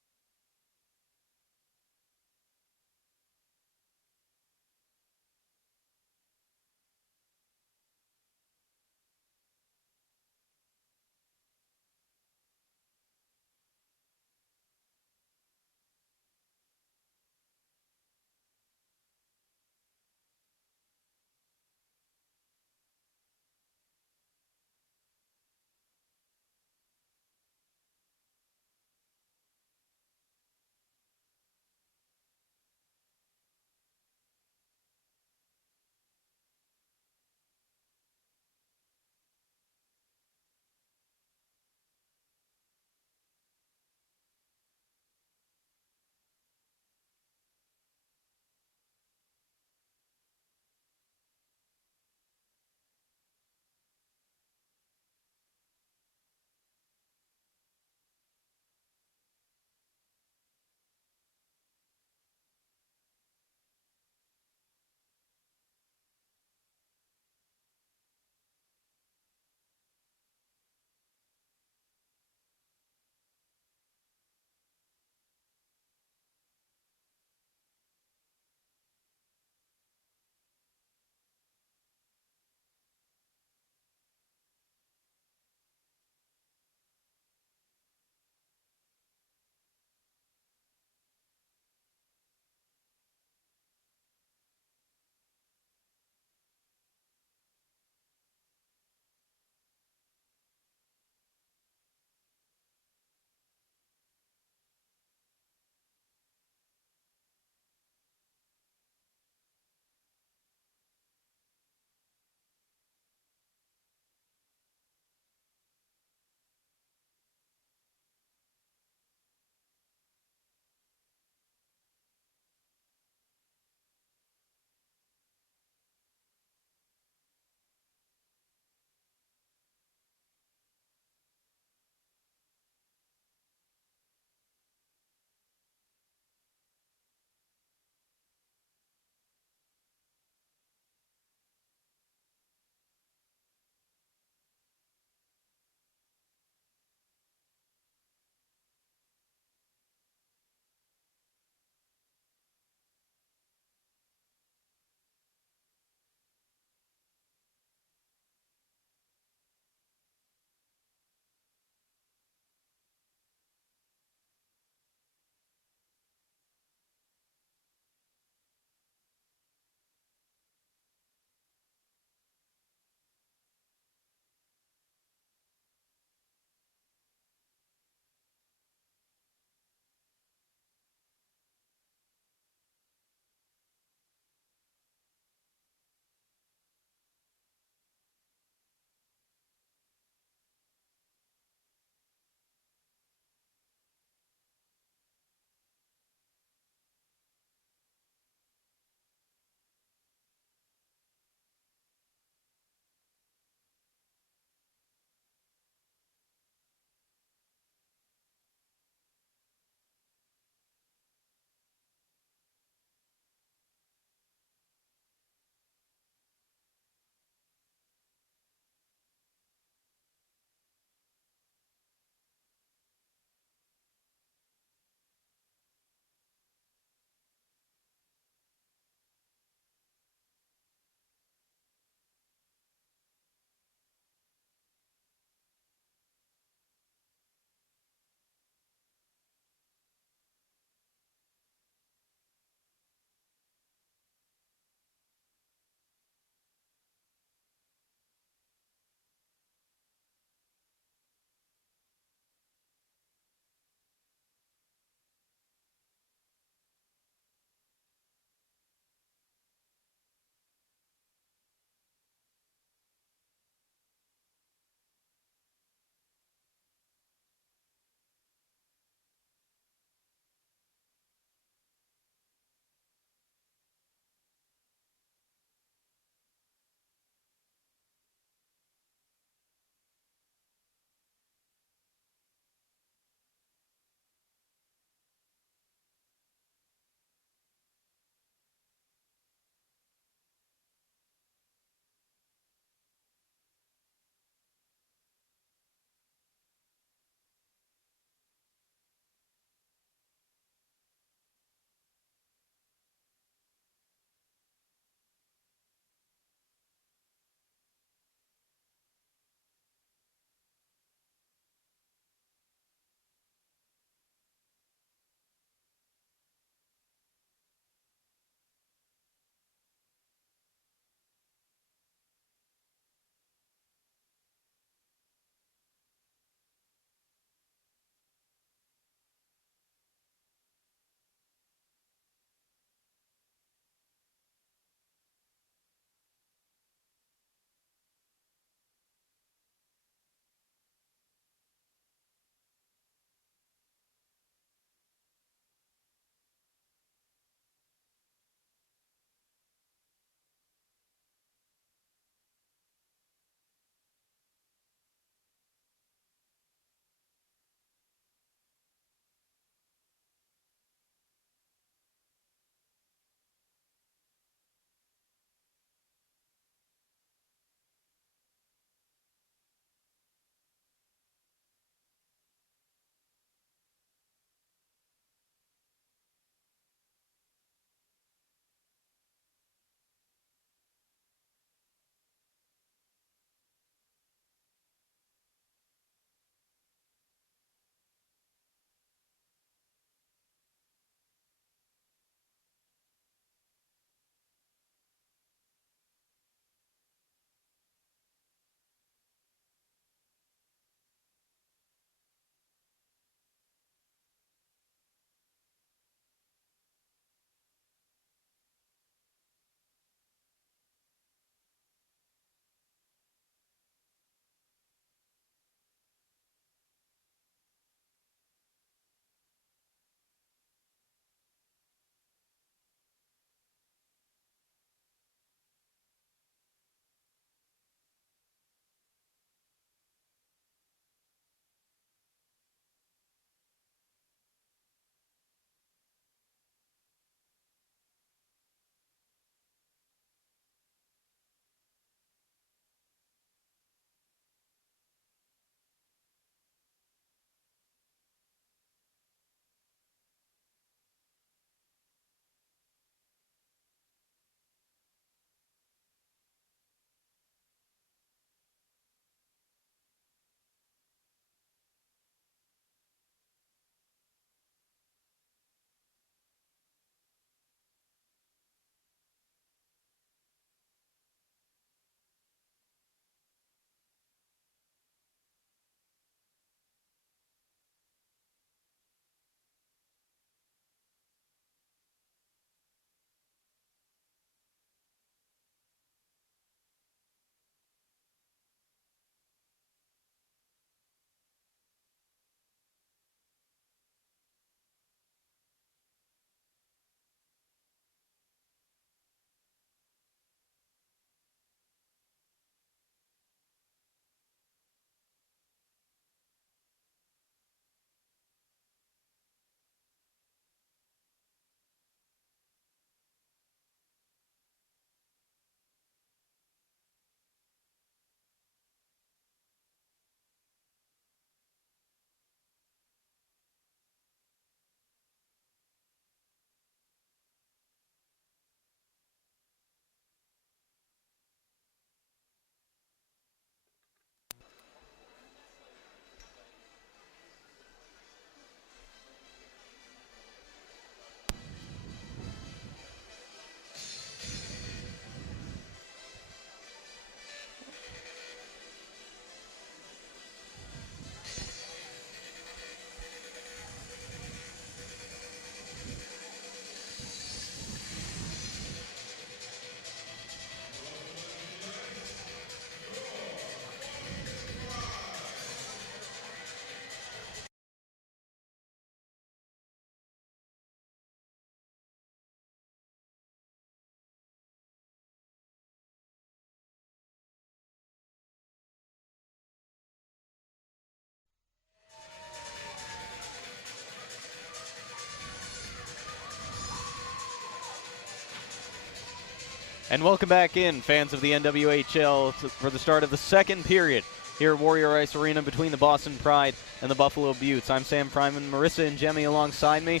And welcome back in, fans of the NWHL, for the start of the second period here at Warrior Ice Arena between the Boston Pride and the Buffalo Beauts. I'm Sam Fryman, Marissa and Jemmy alongside me.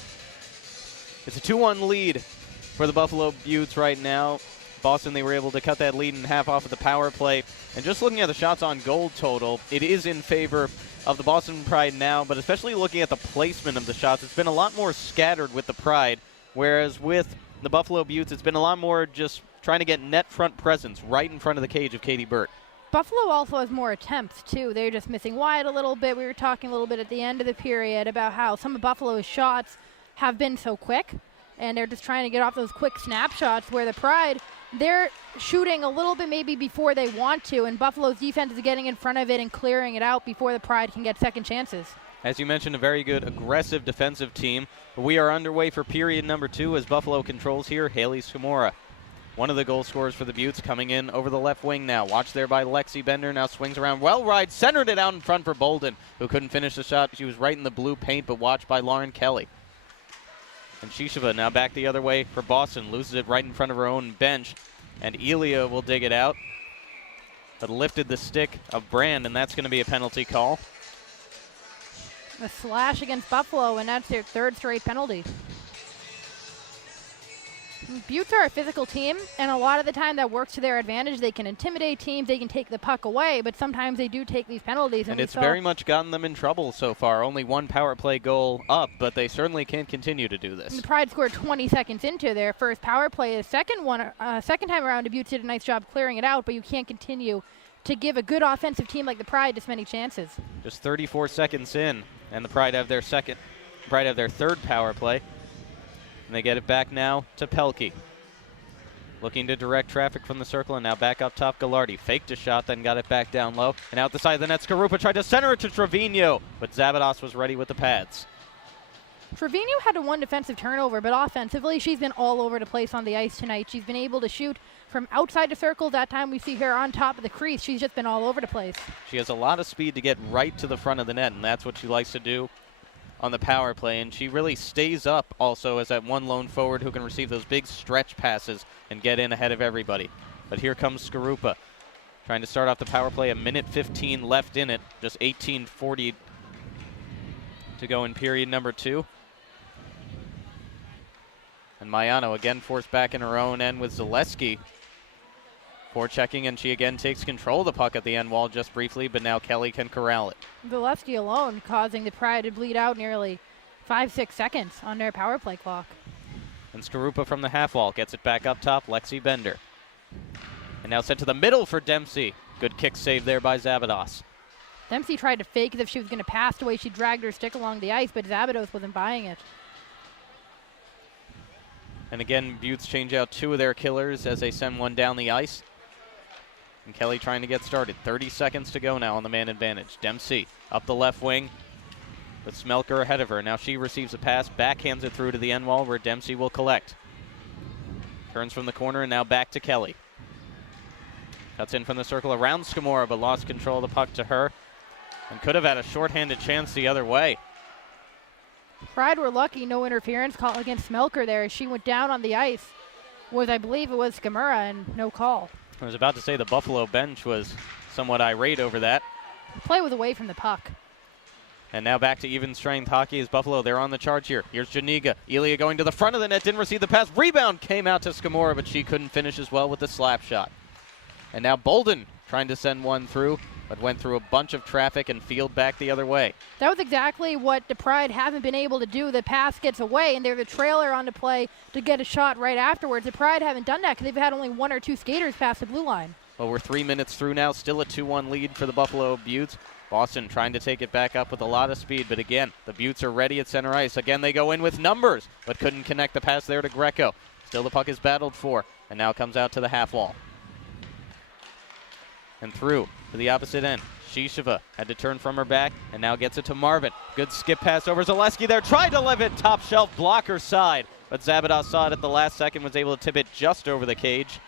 It's a 2-1 lead for the Buffalo Beauts right now. Boston, they were able to cut that lead in half off of the power play. And just looking at the shots on goal total, it is in favor of the Boston Pride now, but especially looking at the placement of the shots, it's been a lot more scattered with the Pride, whereas with the Buffalo Beauts, it's been a lot more just trying to get net front presence right in front of the cage of Katie Burt. Buffalo also has more attempts, too. They're just missing wide a little bit. We were talking a little bit at the end of the period about how some of Buffalo's shots have been so quick, and they're just trying to get off those quick snapshots, where the Pride, they're shooting a little bit maybe before they want to, and Buffalo's defense is getting in front of it and clearing it out before the Pride can get second chances. As you mentioned, a very good aggressive defensive team. We are underway for period number 2 as Buffalo controls here. Haley Skamora, one of the goal scorers for the Beauts, coming in over the left wing now. Watched there by Lexi Bender. Now swings around. Well ride, centered it out in front for Bolden, who couldn't finish the shot. She was right in the blue paint, but watched by Lauren Kelly. And Shishova now back the other way for Boston. Loses it right in front of her own bench. And Elia will dig it out. But lifted the stick of Brand, and that's going to be a penalty call. A slash against Buffalo, and that's their third straight penalty. Beauts are a physical team, and a lot of the time that works to their advantage. They can intimidate teams, they can take the puck away, but sometimes they do take these penalties. And it's very much gotten them in trouble so far. Only one power play goal up, but they certainly can continue to do this. And the Pride scored 20 seconds into their first power play. The second time around, the Beauts did a nice job clearing it out, but you can't continue to give a good offensive team like the Pride this many chances. Just 34 seconds in, and the Pride have their third power play. And they get it back now to Pelkey. Looking to direct traffic from the circle, and now back up top, Gallardi. Faked a shot, then got it back down low. And out the side of the net, Skarupa tried to center it to Trevino, but Zabados was ready with the pads. Trevino had one defensive turnover, but offensively, she's been all over the place on the ice tonight. She's been able to shoot from outside the circle. That time we see her on top of the crease. She's just been all over the place. She has a lot of speed to get right to the front of the net, and that's what she likes to do on the power play, and she really stays up also as that one lone forward who can receive those big stretch passes and get in ahead of everybody. But here comes Skarupa trying to start off the power play. 1:15 left in it, just 18:40 to go in period number 2. And Mayano again forced back in her own end with Zaleski forechecking, and she again takes control of the puck at the end wall just briefly, but now Kelly can corral it. Zaleski alone causing the Pride to bleed out nearly 5-6 seconds on their power play clock. And Skarupa from the half wall gets it back up top, Lexi Bender. And now sent to the middle for Dempsey. Good kick save there by Zabados. Dempsey tried to fake as if she was going to pass the way she dragged her stick along the ice, but Zabados wasn't buying it. And again, Beauts change out 2 of their killers as they send one down the ice. And Kelly trying to get started. 30 seconds to go now on the man advantage. Dempsey up the left wing with Smelker ahead of her. Now she receives a pass, backhands it through to the end wall where Dempsey will collect. Turns from the corner and now back to Kelly. Cuts in from the circle around Skamora, but lost control of the puck to her. And could have had a shorthanded chance the other way. Pride were lucky, no interference call against Smelker there. She went down on the ice. I believe it was Skamora, and no call. I was about to say the Buffalo bench was somewhat irate over that. The play was away from the puck. And now back to even strength hockey as Buffalo. They're on the charge here. Here's Janiga. Elia going to the front of the net. Didn't receive the pass. Rebound came out to Skamora, but she couldn't finish as well with the slap shot. And now Bolden trying to send one through, but went through a bunch of traffic and field back the other way. That was exactly what the Pride haven't been able to do. The pass gets away, and they're the trailer on the play to get a shot right afterwards. The Pride haven't done that because they've had only 1 or 2 skaters past the blue line. Well, we're 3 minutes through now. Still a 2-1 lead for the Buffalo Beauts. Boston trying to take it back up with a lot of speed, but again, the Beauts are ready at center ice. Again, they go in with numbers, but couldn't connect the pass there to Greco. Still the puck is battled for, and now comes out to the half wall. And through to the opposite end. Shishova had to turn from her back and now gets it to Marvin. Good skip pass over Zaleski there. Tried to leave it top shelf blocker side, but Zabados saw it at the last second, was able to tip it just over the cage.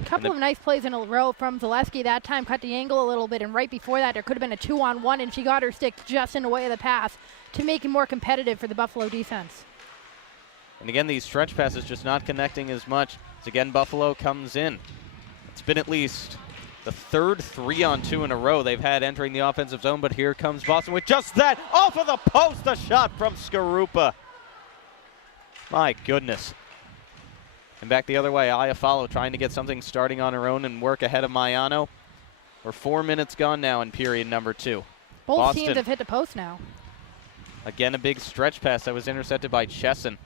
A couple of nice plays in a row from Zaleski. That time cut the angle a little bit, and right before that there could have been a 2-on-1, and she got her stick just in the way of the pass to make it more competitive for the Buffalo defense. And again, these stretch passes just not connecting as much. As again, Buffalo comes in. It's been at least the third 3-on-2 in a row they've had entering the offensive zone, but here comes Boston with just that. Off of the post, a shot from Skarupa. My goodness. And back the other way, Iafallo trying to get something starting on her own and work ahead of Maiano. We're 4 minutes gone now in period number 2. Both Boston, teams have hit the post now. Again, a big stretch pass that was intercepted by Chesson.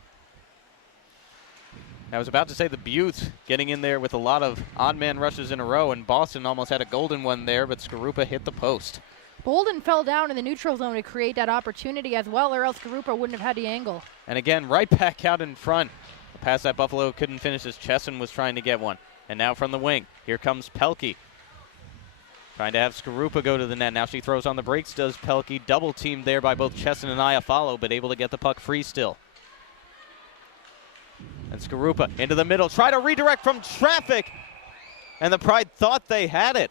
I was about to say the Buttes getting in there with a lot of odd man rushes in a row, and Boston almost had a golden one there, but Skarupa hit the post. Bolden fell down in the neutral zone to create that opportunity as well, or else Skarupa wouldn't have had the angle. And again, right back out in front. A pass that Buffalo couldn't finish as Chesson was trying to get one. And now from the wing, here comes Pelkey. Trying to have Skarupa go to the net. Now she throws on the brakes, does Pelkey. Double teamed there by both Chesson and Iafallo, but able to get the puck free still. And Skarupa into the middle, try to redirect from traffic. And the Pride thought they had it,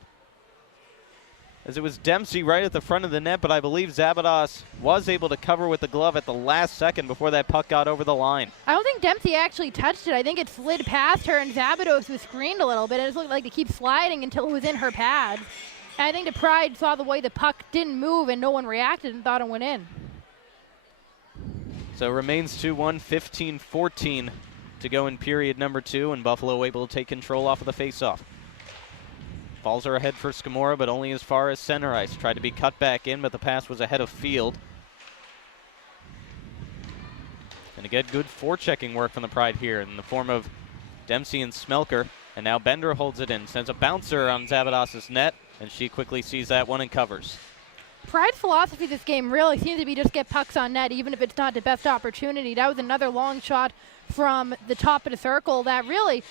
as it was Dempsey right at the front of the net, but I believe Zabados was able to cover with the glove at the last second before that puck got over the line. I don't think Dempsey actually touched it. I think it slid past her, and Zabados was screened a little bit. It just looked like to keep sliding until it was in her pads. And I think the Pride saw the way the puck didn't move and no one reacted and thought it went in. So remains 2-1, 15-14 to go in period number 2, and Buffalo able to take control off of the faceoff. Balls are ahead for Scamora, but only as far as center ice. Tried to be cut back in, but the pass was ahead of field. And again, good forechecking work from the Pride here in the form of Dempsey and Smelker. And now Bender holds it in, sends a bouncer on Zabados' net, and she quickly sees that one and covers. Pride's philosophy this game really seems to be just get pucks on net, even if it's not the best opportunity. That was another long shot from the top of the circle that really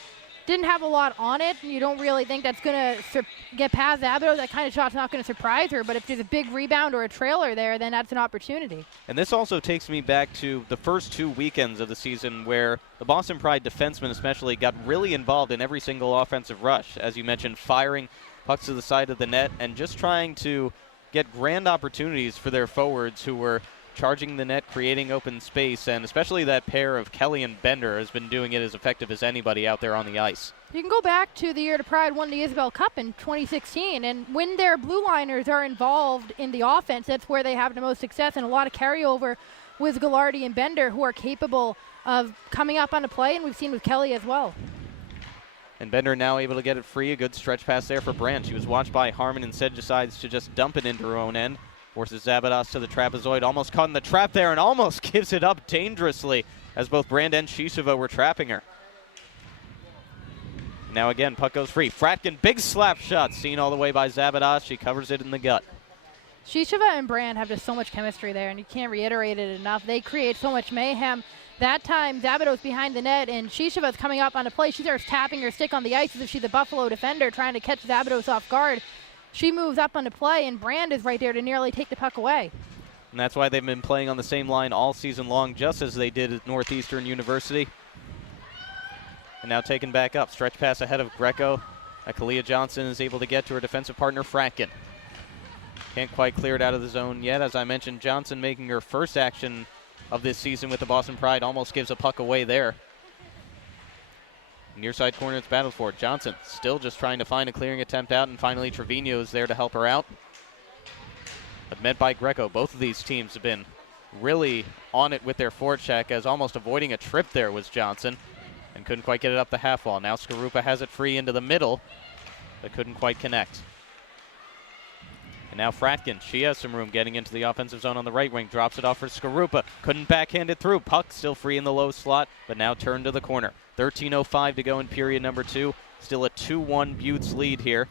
didn't have a lot on it. You don't really think that's going to get past Zabados. That kind of shot's not going to surprise her, but if there's a big rebound or a trailer there, then that's an opportunity. And this also takes me back to the first 2 weekends of the season where the Boston Pride defensemen especially got really involved in every single offensive rush. As you mentioned, firing pucks to the side of the net and just trying to get grand opportunities for their forwards who were charging the net, creating open space, and especially that pair of Kelly and Bender has been doing it as effective as anybody out there on the ice. You can go back to the year the Pride won the Isabel Cup in 2016, and when their blue liners are involved in the offense, that's where they have the most success, and a lot of carryover with Ghilardi and Bender, who are capable of coming up on a play, and we've seen with Kelly as well. And Bender now able to get it free. A good stretch pass there for Brand. She was watched by Harmon, instead decides to just dump it into her own end. Forces Zabados to the trapezoid, almost caught in the trap there and almost gives it up dangerously as both Brand and Shishova were trapping her. Now again, puck goes free. Fratkin, big slap shot, seen all the way by Zabados. She covers it in the gut. Shishova and Brand have just so much chemistry there, and you can't reiterate it enough. They create so much mayhem. That time, Zabados behind the net, and Shishova's coming up on a play. She starts tapping her stick on the ice as if she's a Buffalo defender trying to catch Zabados off guard. She moves up on the play, and Brand is right there to nearly take the puck away. And that's why they've been playing on the same line all season long, just as they did at Northeastern University. And now taken back up. Stretch pass ahead of Greco. Kalia Johnson is able to get to her defensive partner, Franken. Can't quite clear it out of the zone yet. As I mentioned, Johnson making her first action of this season with the Boston Pride, almost gives a puck away there. Near side corner, it's battled for. Johnson still just trying to find a clearing attempt out, and finally Trevino is there to help her out. But met by Greco. Both of these teams have been really on it with their forecheck, as almost avoiding a trip there was Johnson, and couldn't quite get it up the half wall. Now Skarupa has it free into the middle, but couldn't quite connect. And now Fratkin, she has some room getting into the offensive zone on the right wing, drops it off for Skarupa, couldn't backhand it through. Puck still free in the low slot, but now turned to the corner. 13:05 to go in period number 2. Still a 2-1 Buttes lead here.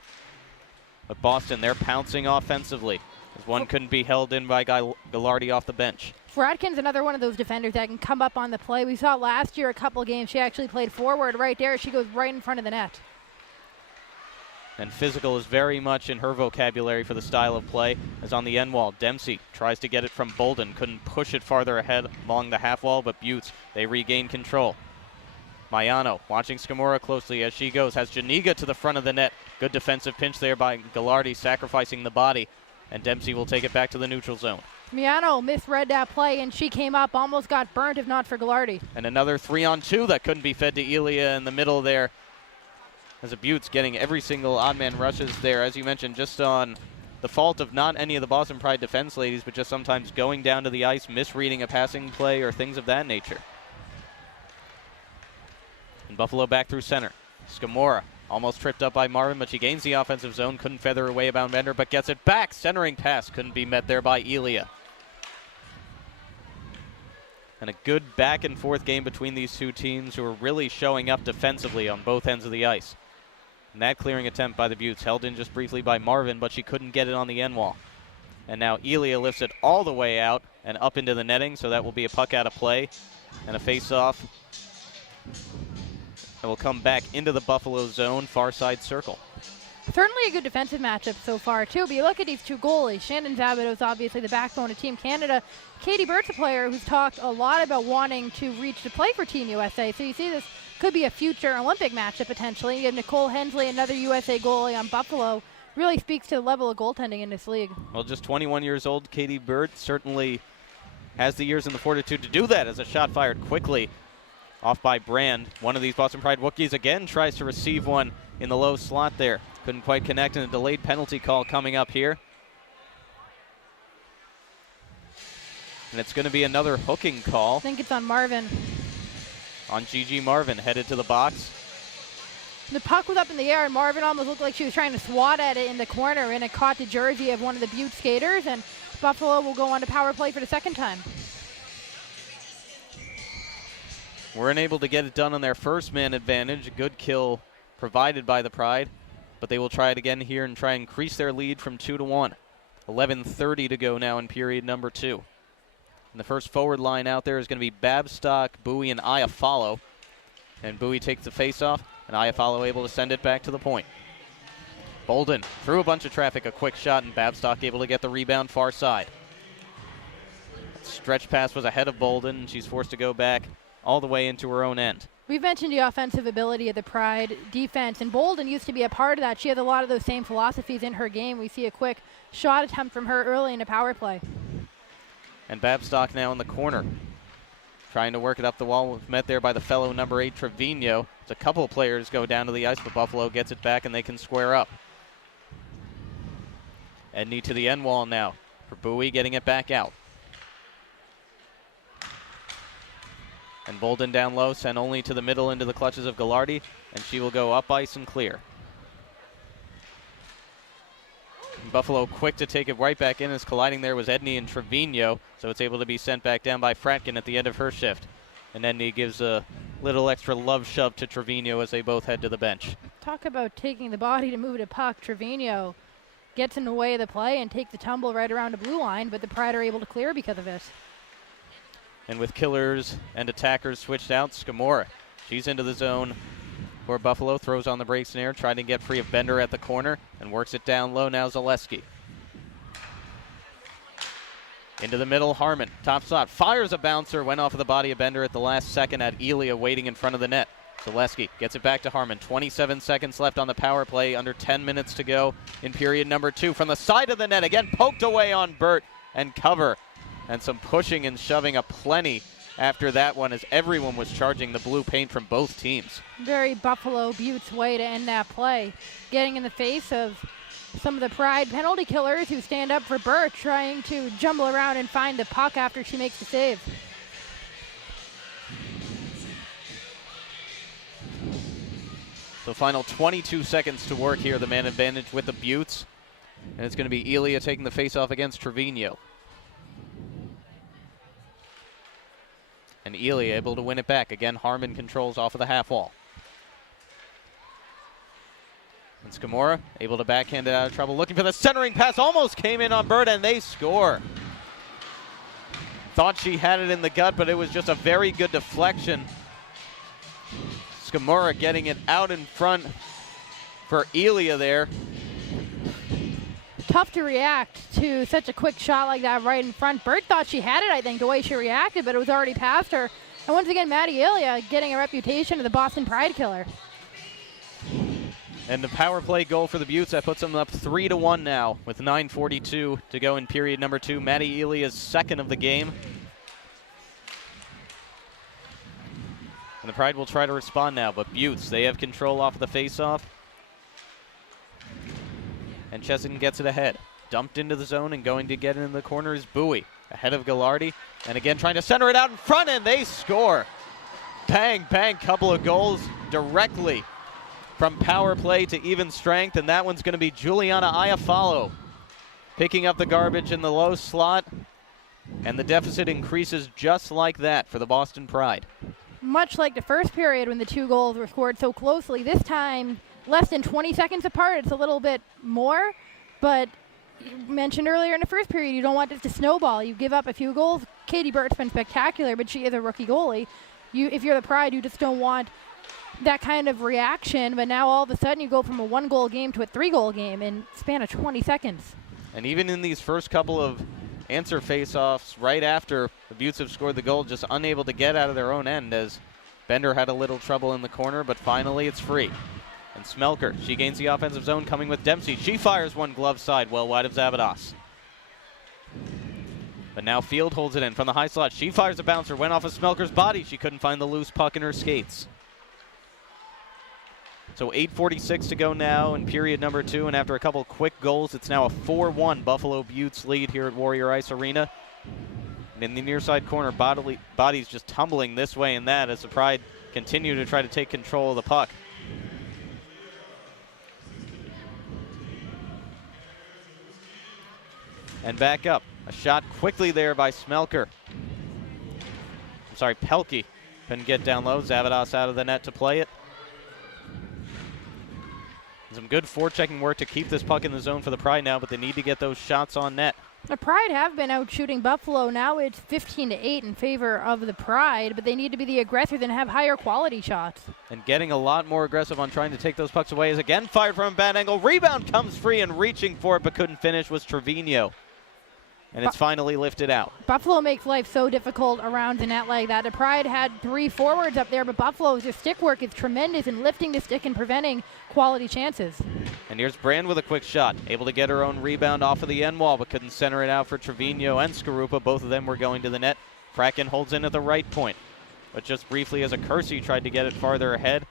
But Boston, they're pouncing offensively, as one couldn't be held in by Ghilardi off the bench. Fratkin's another one of those defenders that can come up on the play. We saw last year a couple games she actually played forward right there. She goes right in front of the net. And physical is very much in her vocabulary for the style of play. As on the end wall, Dempsey tries to get it from Bolden. Couldn't push it farther ahead along the half wall, but Buttes, they regain control. Maiano watching Scamora closely as she goes. Has Janiga to the front of the net. Good defensive pinch there by Ghilardi, sacrificing the body. And Dempsey will take it back to the neutral zone. Miano misread that play, and she came up, almost got burnt if not for Ghilardi. And another 3-on-2 that couldn't be fed to Elia in the middle there. As the Buttes getting every single odd man rushes there, as you mentioned, just on the fault of not any of the Boston Pride defense ladies, but just sometimes going down to the ice, misreading a passing play, or things of that nature. And Buffalo back through center. Scamora almost tripped up by Marvin, but she gains the offensive zone, couldn't feather away about Bender, but gets it back. Centering pass couldn't be met there by Elia. And a good back and forth game between these two teams who are really showing up defensively on both ends of the ice. And that clearing attempt by the Buttes held in just briefly by Marvin, but she couldn't get it on the end wall. And now Elia lifts it all the way out and up into the netting, so that will be a puck out of play and a face-off that will come back into the Buffalo zone, far side circle. Certainly a good defensive matchup so far, too. But you look at these two goalies. Shannon Zabido is obviously the backbone of Team Canada. Katie Burt's a player who's talked a lot about wanting to reach to play for Team USA. So you see this could be a future Olympic matchup potentially. You have Nicole Hensley, another USA goalie on Buffalo. Really speaks to the level of goaltending in this league. Well, just 21 years old, Katie Burt certainly has the years and the fortitude to do that as a shot fired quickly off by Brand. One of these Boston Pride Wookiees again tries to receive one in the low slot there. Couldn't quite connect, and a delayed penalty call coming up here. And it's going to be another hooking call. I think it's on Marvin. On Gigi Marvin, headed to the box. The puck was up in the air, and Marvin almost looked like she was trying to swat at it in the corner, and it caught the jersey of one of the Butte skaters, and Buffalo will go on to power play for the second time. Weren't able to get it done on their first man advantage. A good kill provided by the Pride, but they will try it again here and try and increase their lead from 2-1. 11:30 to go now in period number 2. And the first forward line out there is going to be Babstock, Bowie, and Iafallo. And Bowie takes the face-off, and Iafallo able to send it back to the point. Bolden through a bunch of traffic, a quick shot, and Babstock able to get the rebound far side. Stretch pass was ahead of Bolden, and she's forced to go back all the way into her own end. We've mentioned the offensive ability of the Pride defense, and Bolden used to be a part of that. She has a lot of those same philosophies in her game. We see a quick shot attempt from her early in a power play. And Babstock now in the corner, trying to work it up the wall, met there by the fellow number 8, Trevino. As a couple of players go down to the ice, but Buffalo gets it back and they can square up. Edney to the end wall now for Bowie, getting it back out. And Bolden down low, sent only to the middle into the clutches of Ghilardi, and she will go up ice and clear. Buffalo quick to take it right back in, as colliding there was Edney and Trevino, so it's able to be sent back down by Fratkin at the end of her shift. And Edney gives a little extra love shove to Trevino as they both head to the bench. Talk about taking the body to move the puck. Trevino gets in the way of the play and takes the tumble right around the blue line, but the Pride are able to clear because of it. And with killers and attackers switched out, Scamora, she's into the zone for Buffalo, throws on the brakes in air, trying to get free of Bender at the corner, and works it down low now. Zaleski into the middle, Harmon, top shot, fires a bouncer, went off of the body of Bender at the last second, at Elia waiting in front of the net. Zaleski gets it back to Harmon. 27 seconds left on the power play, under 10 minutes to go in period number 2. From the side of the net, again poked away on Burt, and cover. And some pushing and shoving aplenty after that one, as everyone was charging the blue paint from both teams. Very Buffalo Butte's way to end that play. Getting in the face of some of the Pride penalty killers who stand up for Burt, trying to jumble around and find the puck after she makes the save. So final 22 seconds to work here, the man advantage with the Buttes. And it's going to be Elia taking the face-off against Trevino. And Elia able to win it back. Again, Harmon controls off of the half wall. And Scamora able to backhand it out of trouble. Looking for the centering pass. Almost came in on Bird, and they score. Thought she had it in the gut, but it was just a very good deflection. Scamora getting it out in front for Elia there. Tough to react to such a quick shot like that right in front. Bird thought she had it, I think, the way she reacted, but it was already past her. And once again, Maddie Elia getting a reputation of the Boston Pride killer. And the power play goal for the Buttes, that puts them up 3-1 now with 9:42 to go in period number 2. Maddie Elia's second of the game. And the Pride will try to respond now, but Buttes, they have control off of the faceoff. And Chesson gets it ahead. Dumped into the zone and going to get it in the corner is Bowie. Ahead of Gallardi. And again trying to center it out in front, and they score. Bang, bang, couple of goals directly from power play to even strength, and that one's going to be Juliana Iafallo picking up the garbage in the low slot, and the deficit increases just like that for the Boston Pride. Much like the first period when the 2 goals were scored so closely, this time less than 20 seconds apart. It's a little bit more, but you mentioned earlier in the first period you don't want this to snowball. You give up a few goals. Katie Burt's been spectacular, but she is a rookie goalie. If you're the Pride, you just don't want that kind of reaction, but now all of a sudden you go from a 1-goal game to a 3-goal game in a span of 20 seconds. And even in these first couple of answer face-offs, right after the Buttes have scored the goal, just unable to get out of their own end as Bender had a little trouble in the corner, but finally it's free. And Smelker, she gains the offensive zone coming with Dempsey. She fires one glove side well wide of Zavados. But now Field holds it in from the high slot. She fires a bouncer, went off of Smelker's body. She couldn't find the loose puck in her skates. So 8:46 to go now in period number 2, and after a couple quick goals, it's now a 4-1 Buffalo Buttes lead here at Warrior Ice Arena. And in the near side corner, bodies just tumbling this way and that as the Pride continue to try to take control of the puck. And back up. A shot quickly there by Smelker. I'm sorry, Pelkey couldn't get down low. Zavados out of the net to play it. Some good forechecking work to keep this puck in the zone for the Pride now, but they need to get those shots on net. The Pride have been out shooting Buffalo. Now it's 15-8 in favor of the Pride, but they need to be the aggressors and have higher quality shots. And getting a lot more aggressive on trying to take those pucks away is again fired from a bad angle. Rebound comes free, and reaching for it but couldn't finish was Trevino. And it's finally lifted out. Buffalo makes life so difficult around the net like that. The Pride had 3 forwards up there, but Buffalo's stick work is tremendous in lifting the stick and preventing quality chances. And here's Brand with a quick shot. Able to get her own rebound off of the end wall, but couldn't center it out for Trevino and Skarupa. Both of them were going to the net. Fracken holds in at the right point. But just briefly as a Kersey tried to get it farther ahead.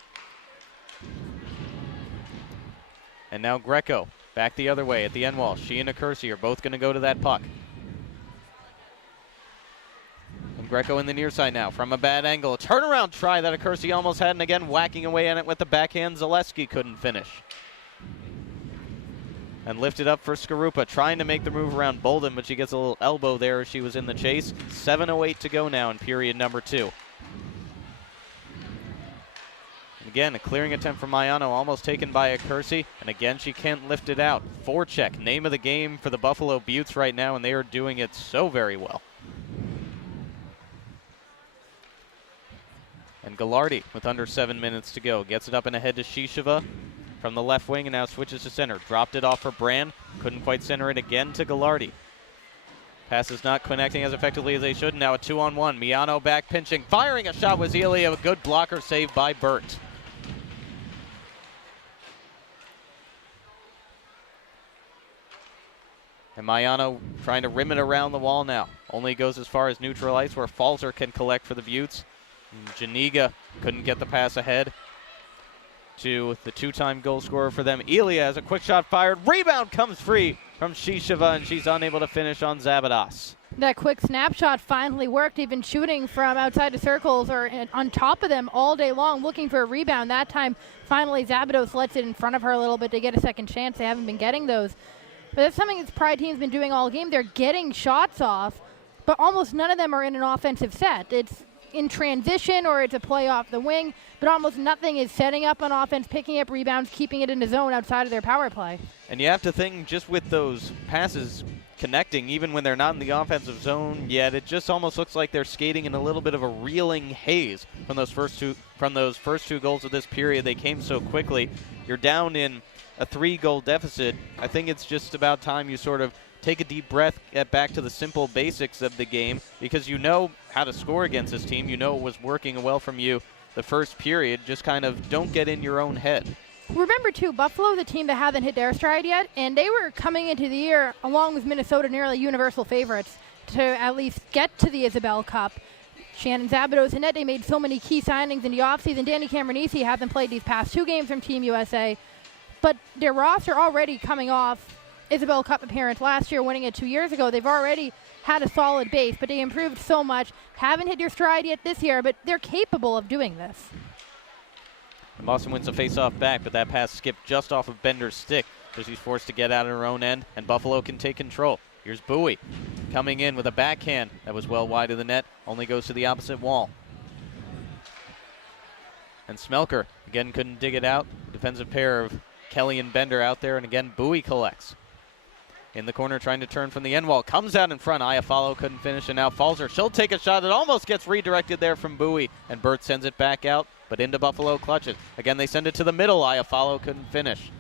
And now Greco back the other way at the end wall. She and Kersey are both going to go to that puck. And Greco in the near side now from a bad angle. A turnaround try that Kersey almost had, and again whacking away at it with the backhand. Zaleski couldn't finish. And lifted up for Skarupa, trying to make the move around Bolden, but she gets a little elbow there as she was in the chase. 7:08 to go now in period number 2. And again, a clearing attempt from Mayano, almost taken by a Kersey, and again she can't lift it out. Forecheck, name of the game for the Buffalo Buttes right now, and they are doing it so very well. And Gallardi, with under 7 minutes to go, gets it up and ahead to Shisheva from the left wing and now switches to center. Dropped it off for Brand. Couldn't quite center it again to Gallardi. Passes not connecting as effectively as they should. Now a 2-on-1. Miano back pinching. Firing a shot was Elia. A good blocker save by Burt. And Mayano trying to rim it around the wall now. Only goes as far as neutral ice where Falzer can collect for the Buttes. Janiga couldn't get the pass ahead to the 2-time goal scorer for them. Elia has a quick shot fired. Rebound comes free from Shisheva, and she's unable to finish on Zavados. That quick snapshot finally worked. They've been shooting from outside the circles or on top of them all day long looking for a rebound. That time, finally, Zavados lets it in front of her a little bit to get a second chance. They haven't been getting those. But that's something this Pride team's been doing all game. They're getting shots off, but almost none of them are in an offensive set. It's in transition or it's a play off the wing, but almost nothing is setting up on offense, picking up rebounds, keeping it in the zone outside of their power play. And you have to think just with those passes connecting, even when they're not in the offensive zone yet, it just almost looks like they're skating in a little bit of a reeling haze from those first two goals of this period. They came so quickly. You're down in a 3-goal deficit. I think it's just about time you sort of take a deep breath, get back to the simple basics of the game, because you know how to score against this team. You know it was working well from you the first period. Just kind of don't get in your own head. Remember, too, Buffalo's a team that hasn't hit their stride yet, and they were coming into the year, along with Minnesota, nearly universal favorites to at least get to the Isabel Cup. Shannon Zabados and net, they made so many key signings in the offseason. Danny Cameronese hasn't played these past 2 games from Team USA, but their roster already coming off Isabel Cup appearance last year, winning it 2 years ago. They've already had a solid base, but they improved so much. Haven't hit their stride yet this year, but they're capable of doing this. And Boston wins the faceoff back, but that pass skipped just off of Bender's stick, so she's forced to get out of her own end, and Buffalo can take control. Here's Bowie coming in with a backhand that was well wide of the net, only goes to the opposite wall. And Smelker again couldn't dig it out. Defensive pair of Kelly and Bender out there, and again Bowie collects. In the corner trying to turn from the end wall, comes out in front. Iafallo couldn't finish, and now Falzer. She'll take a shot. It almost gets redirected there from Bowie, and Burt sends it back out, but into Buffalo clutches. Again, they send it to the middle. Iafallo couldn't finish.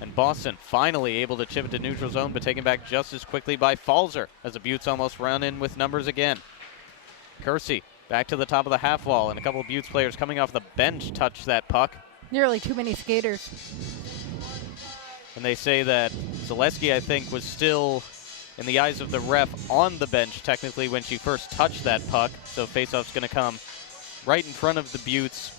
And Boston finally able to chip it to neutral zone, but taken back just as quickly by Falzer as the Buttes almost run in with numbers again. Kersey back to the top of the half wall, and a couple of Buttes players coming off the bench touch that puck. Nearly too many skaters. And they say that Zaleski, I think, was still, in the eyes of the ref, on the bench technically when she first touched that puck. So faceoff's going to come right in front of the Buttes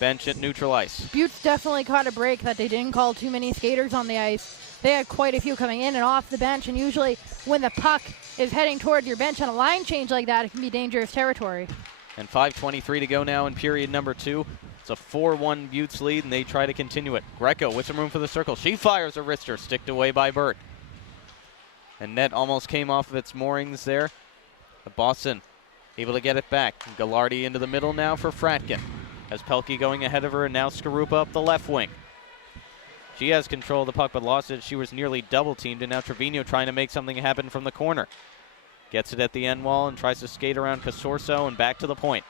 bench at neutral ice. Buttes definitely caught a break that they didn't call too many skaters on the ice. They had quite a few coming in and off the bench, and usually when the puck is heading toward your bench on a line change like that, it can be dangerous territory. And 5:23 to go now in period number 2. It's a 4-1 Buttes lead, and they try to continue it. Greco with some room for the circle. She fires a wrister, sticked away by Burt. And net almost came off of its moorings there. But Boston able to get it back. Gallardi into the middle now for Fratkin. Has Pelkey going ahead of her, and now Skarupa up the left wing. She has control of the puck, but lost it. She was nearly double-teamed, and now Trevino trying to make something happen from the corner. Gets it at the end wall and tries to skate around Casorso and back to the point.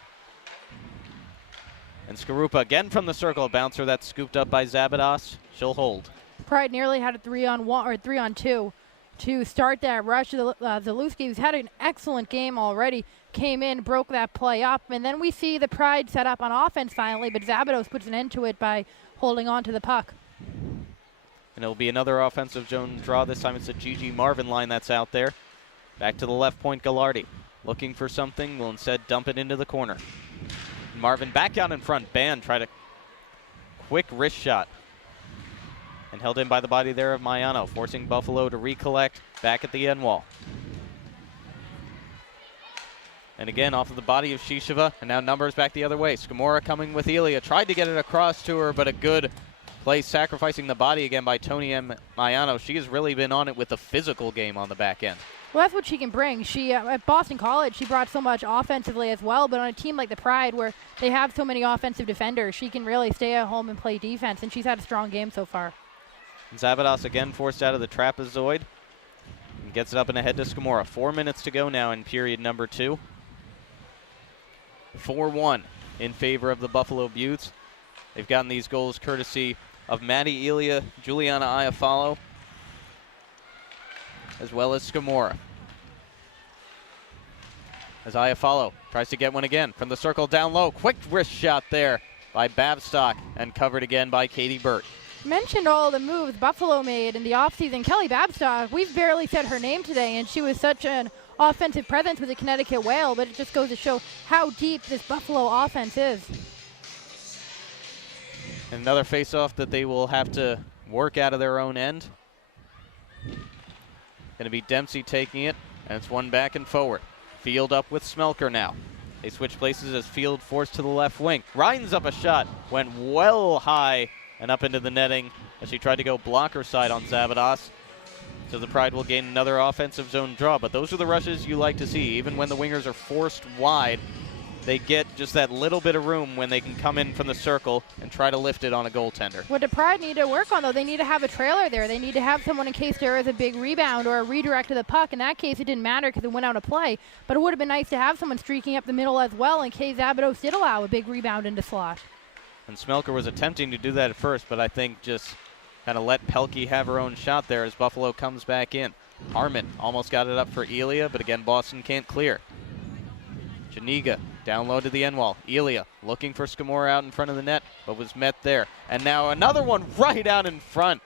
And Skarupa again from the circle. A bouncer that's scooped up by Zabados. She'll hold. Pride nearly had a 3-on-1 or 3-on-2 to start that rush. Zalewski, who's had an excellent game already, came in, broke that play up, and then we see the Pride set up on offense finally, but Zabados puts an end to it by holding on to the puck. And it'll be another offensive zone draw. This time it's a Gigi Marvin line that's out there. Back to the left point, Gallardi. Looking for something, will instead dump it into the corner. Marvin back out in front. Ban tried a quick wrist shot and held in by the body there of Mayano, forcing Buffalo to recollect back at the end wall. And again off of the body of Shisheva, and now numbers back the other way. Skamora coming with Elia, tried to get it across to her, but a good play sacrificing the body again by Tony M. Mayano. She has really been on it with the physical game on the back end. Well, that's what she can bring. She at Boston College, she brought so much offensively as well, but on a team like the Pride where they have so many offensive defenders, she can really stay at home and play defense, and she's had a strong game so far. Zabados again forced out of the trapezoid and gets it up and ahead to Skamora. 4 minutes to go now in period number 2. 4-1 in favor of the Buffalo Buttes. They've gotten these goals courtesy of Maddie Elia, Juliana Iafallo, as well as Skamora. As Iafallo tries to get one again from the circle down low. Quick wrist shot there by Babstock and covered again by Katie Burt. Mentioned all the moves Buffalo made in the offseason. Kelly Babstock, we've barely said her name today, and she was such an offensive presence with the Connecticut Whale, but it just goes to show how deep this Buffalo offense is. Another face-off that they will have to work out of their own end. Going to be Dempsey taking it, and it's one back and forward. Field up with Smelker now. They switch places as Field forced to the left wing. Rhines up a shot, went well high and up into the netting as she tried to go blocker side on Zabados. So the Pride will gain another offensive zone draw, but those are the rushes you like to see. Even when the wingers are forced wide, they get just that little bit of room when they can come in from the circle and try to lift it on a goaltender. What the Pride need to work on, though, they need to have a trailer there. They need to have someone in case there is a big rebound or a redirect of the puck. In that case, it didn't matter because it went out of play, but it would have been nice to have someone streaking up the middle as well in case Zabados did allow a big rebound into slot. And Smelker was attempting to do that at first, but I think just kind of let Pelkey have her own shot there as Buffalo comes back in. Harmon almost got it up for Elia, but again, Boston can't clear. Janiga down low to the end wall. Elia looking for Scamora out in front of the net, but was met there. And now another one right out in front,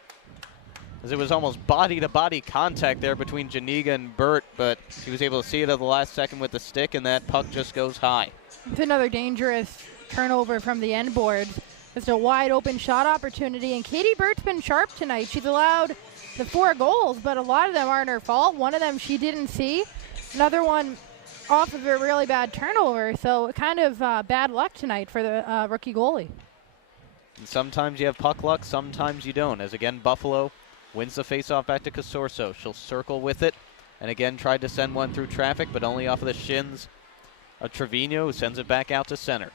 as it was almost body-to-body contact there between Janiga and Burt, but she was able to see it at the last second with the stick, and that puck just goes high. It's another dangerous turnover from the end boards. Just a wide open shot opportunity, and Katie Burt's been sharp tonight. She's allowed the 4 goals, but a lot of them aren't her fault. One of them she didn't see. Another one off of a really bad turnover, so kind of bad luck tonight for the rookie goalie. And sometimes you have puck luck, sometimes you don't. As again, Buffalo wins the faceoff back to Casorso. She'll circle with it, and again tried to send one through traffic, but only off of the shins of Trevino, who sends it back out to center.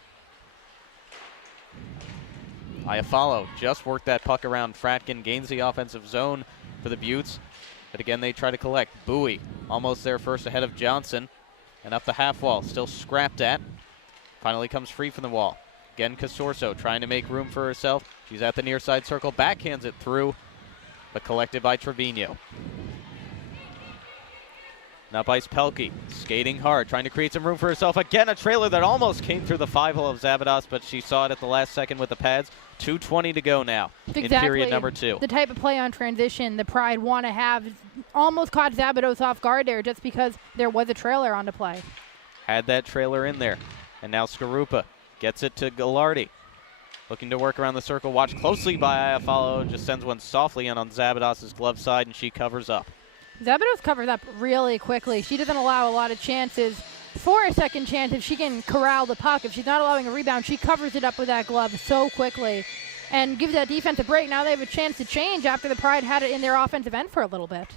Iafallo just worked that puck around Fratkin, gains the offensive zone for the Buttes, but again they try to collect. Bowie almost there first ahead of Johnson, and up the half wall, still scrapped at. Finally comes free from the wall. Again, Casorso trying to make room for herself. She's at the near side circle, backhands it through, but collected by Trevino. Now by Pelkey, skating hard, trying to create some room for herself. Again, a trailer that almost came through the 5-hole of Zabados, but she saw it at the last second with the pads. 2:20 to go now in period number 2. The type of play on transition the Pride want to have. Almost caught Zabados off guard there just because there was a trailer on the play. Had that trailer in there. And now Skarupa gets it to Gallardi. Looking to work around the circle, watched closely by Iafallo, just sends one softly in on Zabados' glove side, and she covers up. Zabados covers up really quickly. She doesn't allow a lot of chances for a second chance if she can corral the puck. If she's not allowing a rebound, she covers it up with that glove so quickly and gives that defense a break. Now they have a chance to change after the Pride had it in their offensive end for a little bit.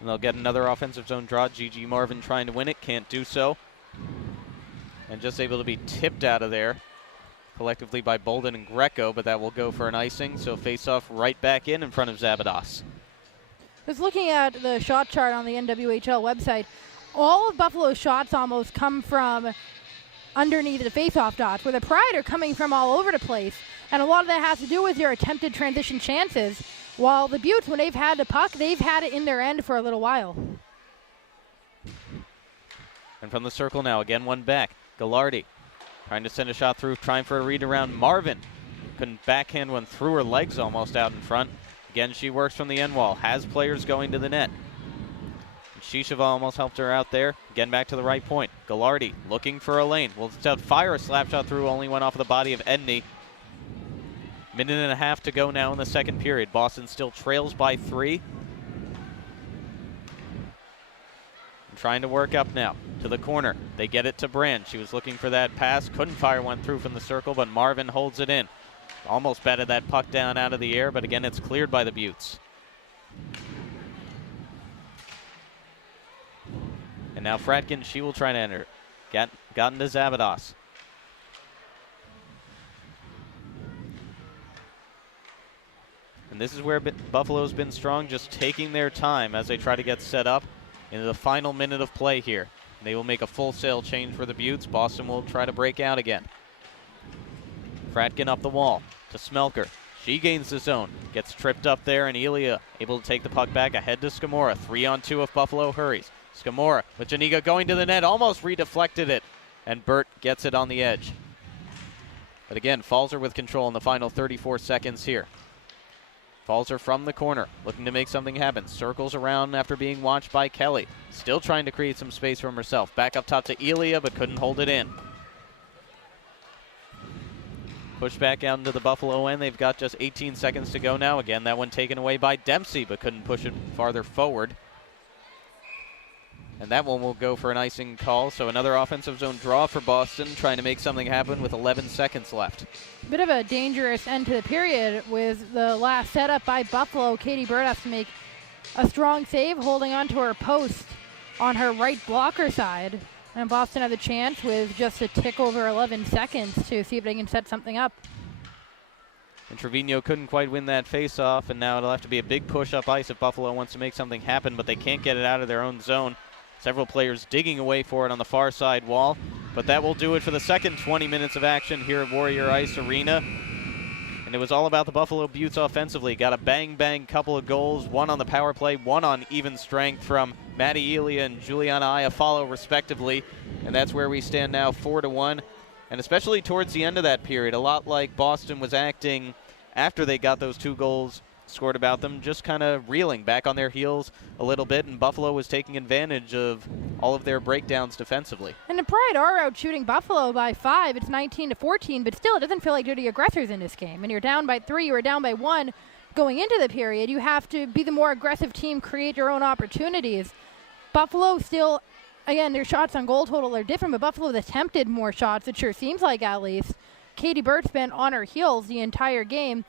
And they'll get another offensive zone draw. Gigi Marvin trying to win it, can't do so. And just able to be tipped out of there collectively by Bolden and Greco, but that will go for an icing, so face-off right back in front of Zabados. Just looking at the shot chart on the NWHL website, all of Buffalo's shots almost come from underneath the face-off dots, where the Pride are coming from all over the place. And a lot of that has to do with your attempted transition chances, while the Buttes, when they've had the puck, they've had it in their end for a little while. And from the circle now, again one back. Gallardi trying to send a shot through, trying for a read around Marvin. Couldn't backhand one through her legs almost out in front. Again, she works from the end wall, has players going to the net. Shisheva almost helped her out there. Again, back to the right point. Gallardi looking for a lane. Will fire a slap shot through, only went off of the body of Edney. Minute and a half to go now in the second period. Boston still trails by 3. And trying to work up now to the corner. They get it to Brand. She was looking for that pass. Couldn't fire one through from the circle, but Marvin holds it in. Almost batted that puck down out of the air, but again, it's cleared by the Buttes. And now Fratkin, she will try to enter. Gotten to Zabados. And this is where Buffalo's been strong, just taking their time as they try to get set up into the final minute of play here. And they will make a full sail change for the Buttes. Boston will try to break out again. Fratkin up the wall to Smelker. She gains the zone, gets tripped up there, and Elia able to take the puck back ahead to Scamora. 3-on-2 if Buffalo hurries. Scamora with Janiga going to the net, almost redeflected it, and Burt gets it on the edge. But again, Falzer with control in the final 34 seconds here. Falzer from the corner, looking to make something happen. Circles around after being watched by Kelly. Still trying to create some space for herself. Back up top to Elia, but couldn't hold it in. Push back out into the Buffalo end. They've got just 18 seconds to go now. Again, that one taken away by Dempsey, but couldn't push it farther forward. And that one will go for an icing call. So another offensive zone draw for Boston, trying to make something happen with 11 seconds left. Bit of a dangerous end to the period with the last setup by Buffalo. Katie Bird has to make a strong save, holding on to her post on her right blocker side. And Boston had the chance with just a tick over 11 seconds to see if they can set something up. And Trevino couldn't quite win that face-off, and now it'll have to be a big push up ice if Buffalo wants to make something happen, but they can't get it out of their own zone. Several players digging away for it on the far side wall, but that will do it for the second 20 minutes of action here at Warrior Ice Arena. And it was all about the Buffalo Buttes offensively. Got a bang-bang couple of goals, one on the power play, one on even strength from Maddie Elia and Juliana Iafallo respectively. And that's where we stand now, 4-1. And especially towards the end of that period, a lot like Boston was acting after they got those 2 goals scored about them, just kind of reeling back on their heels a little bit, and Buffalo was taking advantage of all of their breakdowns defensively. And the Pride are out shooting Buffalo by 5. It's 19-14, but still it doesn't feel like they're the aggressors in this game. And you're down by 3, you were down by 1 going into the period. You have to be the more aggressive team, create your own opportunities. Buffalo still, again, their shots on goal total are different, but Buffalo's attempted more shots, it sure seems like at least. Katie Bird's been on her heels the entire game.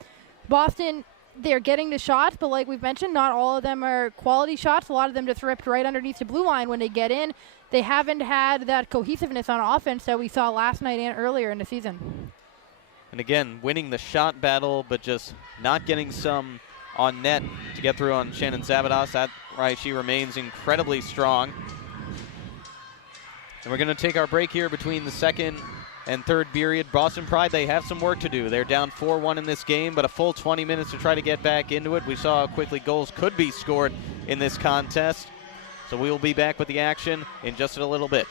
Boston, they're getting the shots, but like we've mentioned, not all of them are quality shots. A lot of them just ripped right underneath the blue line when they get in. They haven't had that cohesiveness on offense that we saw last night and earlier in the season. And again, winning the shot battle, but just not getting some on net to get through on Shannon Zavados. That's right, she remains incredibly strong. And we're going to take our break here between the second and third period. Boston Pride, they have some work to do. They're down 4-1 in this game, but a full 20 minutes to try to get back into it. We saw how quickly goals could be scored in this contest. So we will be back with the action in just a little bit.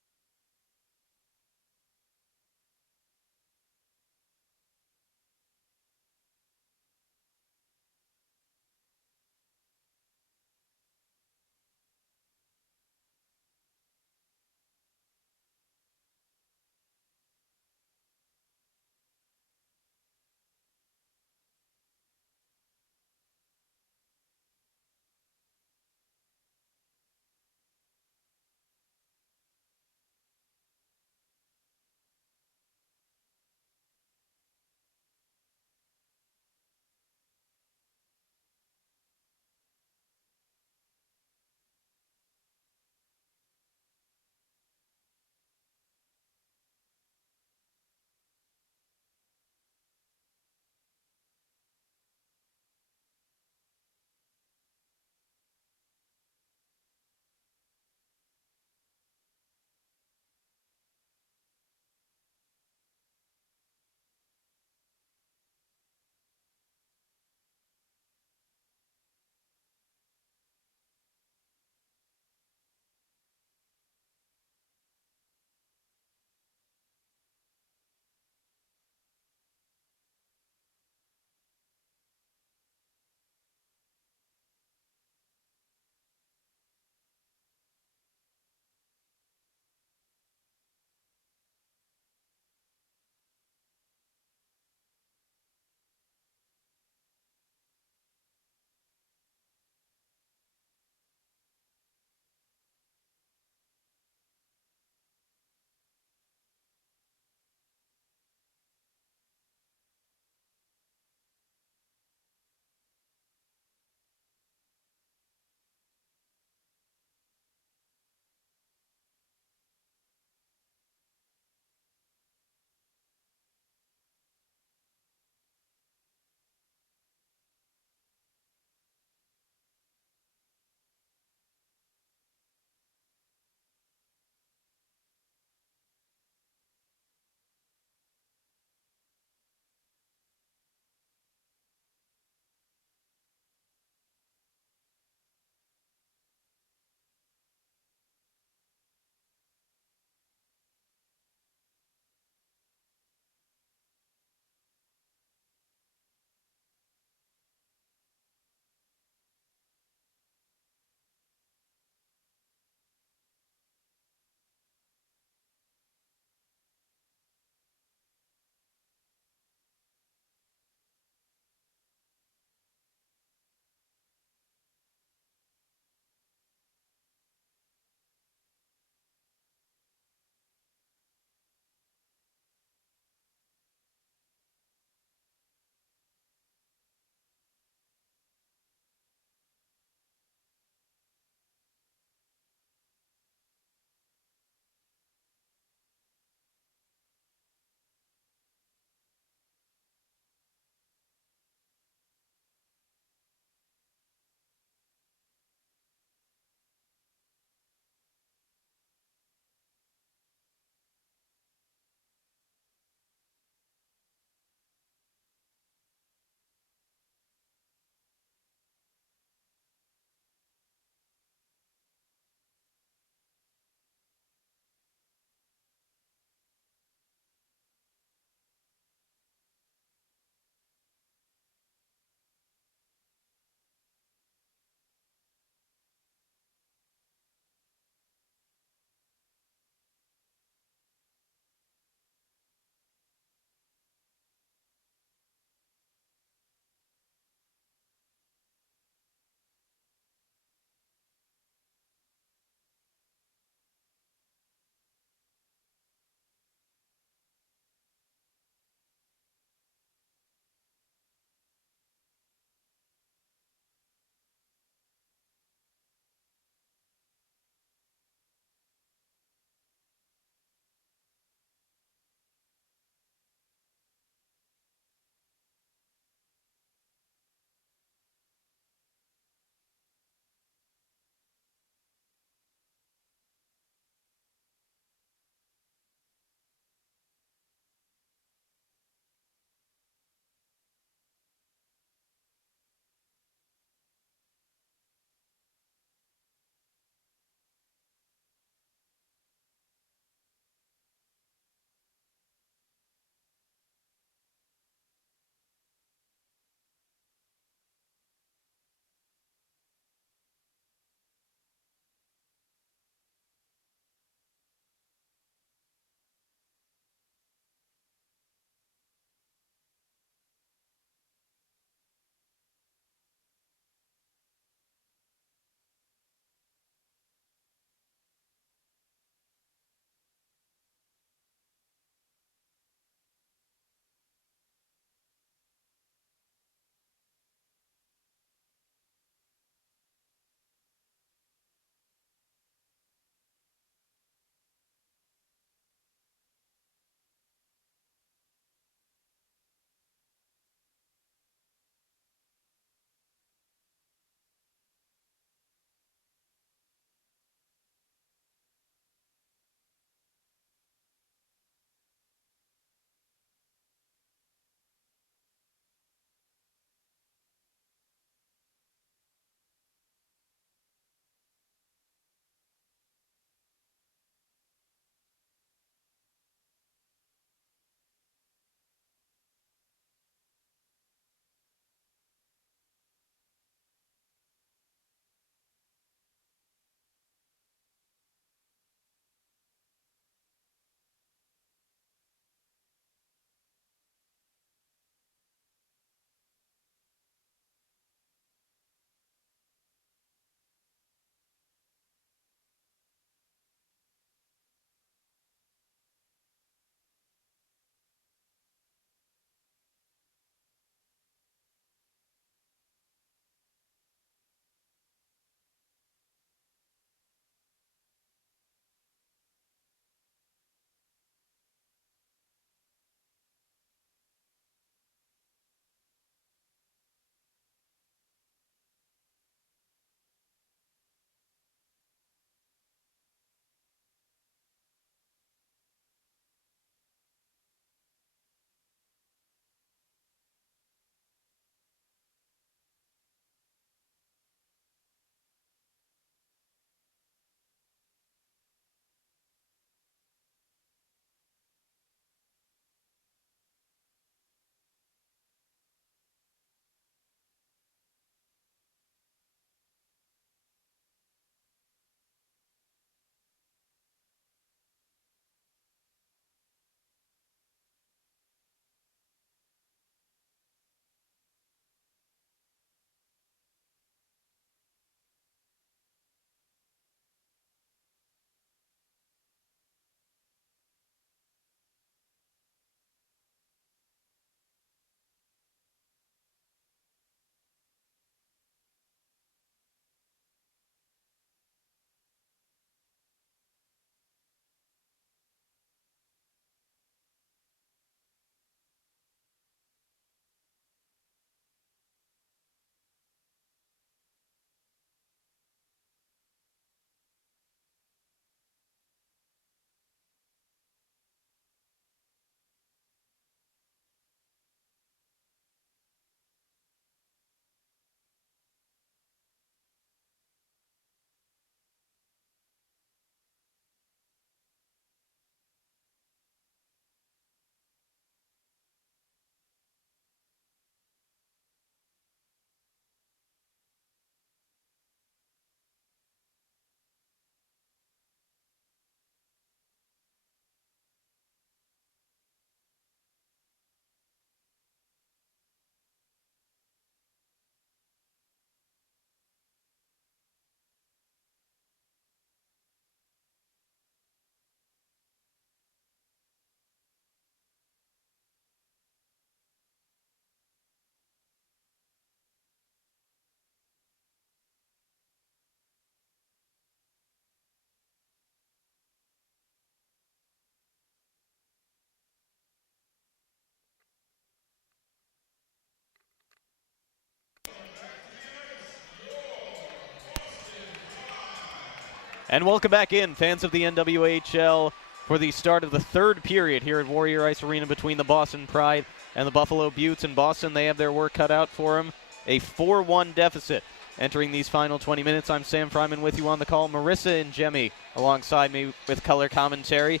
And welcome back in, fans of the NWHL, for the start of the third period here at Warrior Ice Arena between the Boston Pride and the Buffalo Beauts. In Boston, they have their work cut out for them. A 4-1 deficit entering these final 20 minutes. I'm Sam Fryman with you on the call. Marissa and Jemmy alongside me with color commentary.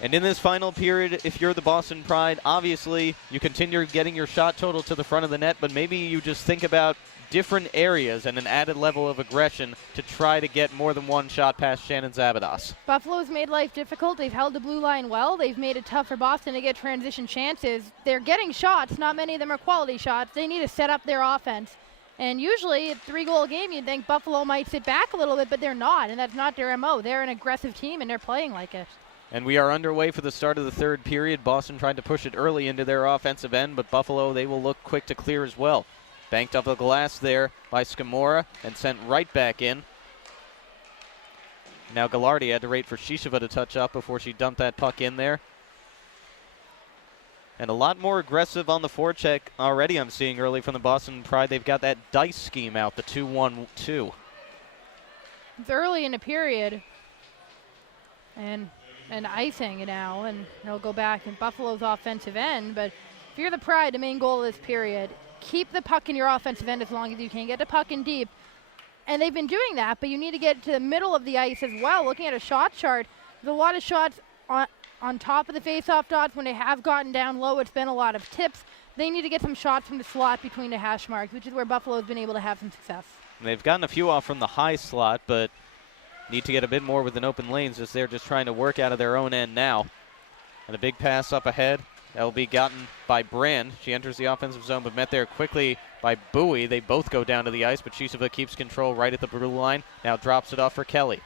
And in this final period, if you're the Boston Pride, obviously you continue getting your shot total to the front of the net, but maybe you just think about different areas and an added level of aggression to try to get more than one shot past Shannon Zabados. Buffalo's made life difficult. They've held the blue line well. They've made it tough for Boston to get transition chances. They're getting shots. Not many of them are quality shots. They need to set up their offense. And usually, a 3-goal game, you'd think Buffalo might sit back a little bit, but they're not, and that's not their MO. They're an aggressive team, and they're playing like it. And we are underway for the start of the third period. Boston tried to push it early into their offensive end, but Buffalo, they will look quick to clear as well. Banked off the glass there by Scamora and sent right back in. Now Gallardi had to wait for Shishova to touch up before she dumped that puck in there. And a lot more aggressive on the forecheck already I'm seeing early from the Boston Pride. They've got that dice scheme out, the 2-1-2. It's early in the period. And icing now, and they'll go back in Buffalo's offensive end. But if you're the Pride, the main goal of this period, keep the puck in your offensive end as long as you can. Get the puck in deep. And they've been doing that, but you need to get to the middle of the ice as well. Looking at a shot chart, there's a lot of shots on top of the face-off dots. When they have gotten down low, it's been a lot of tips. They need to get some shots from the slot between the hash marks, which is where Buffalo's been able to have some success. They've gotten a few off from the high slot, but need to get a bit more within open lanes as they're just trying to work out of their own end now. And a big pass up ahead. That will be gotten by Brand. She enters the offensive zone, but met there quickly by Bowie. They both go down to the ice, but Shishova keeps control right at the blue line. Now drops it off for Kelly.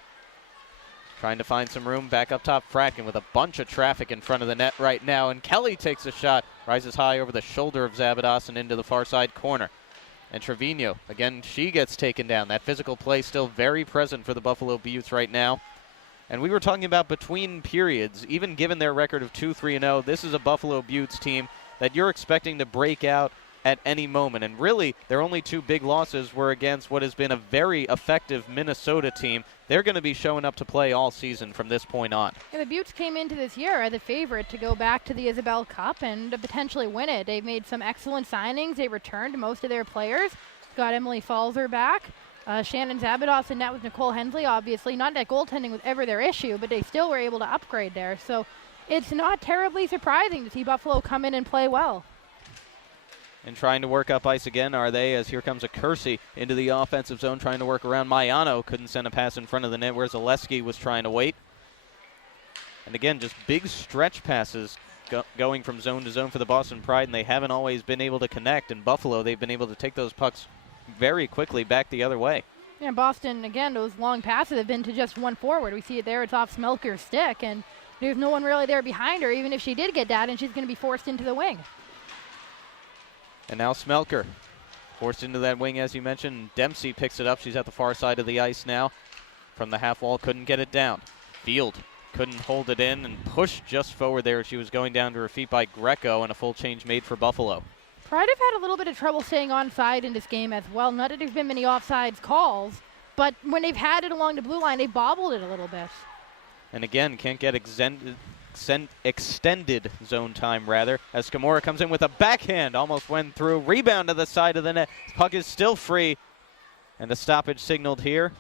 Trying to find some room back up top. Fratkin with a bunch of traffic in front of the net right now. And Kelly takes a shot. Rises high over the shoulder of Zabados and into the far side corner. And Trevino, again, she gets taken down. That physical play still very present for the Buffalo Beauts right now. And we were talking about between periods, even given their record of 2-3-0, this is a Buffalo Beauts team that you're expecting to break out at any moment. And really, their only two big losses were against what has been a very effective Minnesota team. They're going to be showing up to play all season from this point on. Yeah, the Beauts came into this year as a favorite to go back to the Isabel Cup and to potentially win it. They've made some excellent signings. They returned most of their players. Got Emily Falzer back. Shannon Zabados, and that was Nicole Hensley, obviously. Not that goaltending was ever their issue, but they still were able to upgrade there. So it's not terribly surprising to see Buffalo come in and play well. And trying to work up ice again are they, as here comes a Kersey into the offensive zone, trying to work around Maiano. Couldn't send a pass in front of the net where Zaleski was trying to wait. And again, just big stretch passes going from zone to zone for the Boston Pride, and they haven't always been able to connect. In Buffalo, they've been able to take those pucks very quickly back the other way. Yeah, Boston, again, those long passes have been to just one forward. We see it there. It's off Smelker's stick, and there's no one really there behind her, even if she did get that, and she's going to be forced into the wing. And now Smelker forced into that wing, as you mentioned. Dempsey picks it up. She's at the far side of the ice now. From the half wall, couldn't get it down. Field couldn't hold it in and pushed just forward there. She was going down to her feet by Greco, and a full change made for Buffalo. Pride have had a little bit of trouble staying onside in this game as well. Not that there's been many offsides calls, but when they've had it along the blue line, they've bobbled it a little bit. And again, can't get extended zone time, rather, as Scamora comes in with a backhand. Almost went through. Rebound to the side of the net. Puck is still free, and a stoppage signaled here.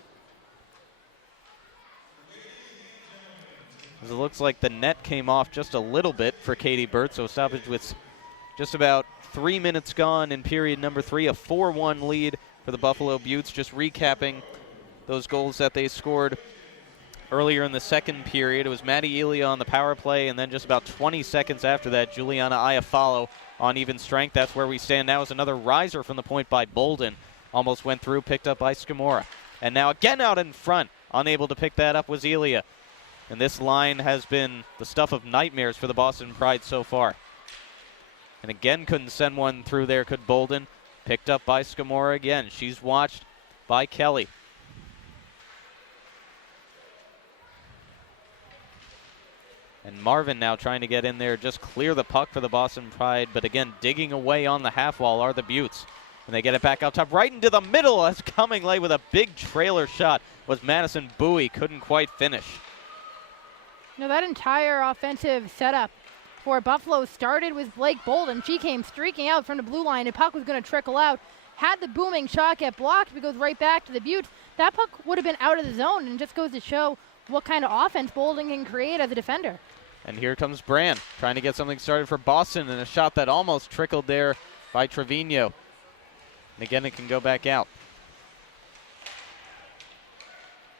As it looks like the net came off just a little bit for Katie Burt, so stoppage with just about 3 minutes gone in period number 3, a 4-1 lead for the Buffalo Beauts. Just recapping those goals that they scored earlier in the second period. It was Maddie Elia on the power play, and then just about 20 seconds after that, Juliana Iafallo on even strength. That's where we stand now, is another riser from the point by Bolden. Almost went through, picked up by Scamora. And now again out in front, unable to pick that up was Elia. And this line has been the stuff of nightmares for the Boston Pride so far. And again, couldn't send one through there, could Bolden. Picked up by Scamora again. She's watched by Kelly. And Marvin now trying to get in there, just clear the puck for the Boston Pride. But again, digging away on the half wall are the Beauts. And they get it back out top, right into the middle. As coming late with a big trailer shot was Madison Bowie. Couldn't quite finish. You know, that entire offensive setup for Buffalo started with Blake Bolden. She came streaking out from the blue line. The puck was going to trickle out. Had the booming shot get blocked, it goes right back to the Buttes. That puck would have been out of the zone, and just goes to show what kind of offense Bolden can create as a defender. And here comes Brand, trying to get something started for Boston, and a shot that almost trickled there by Trevino. And again, it can go back out.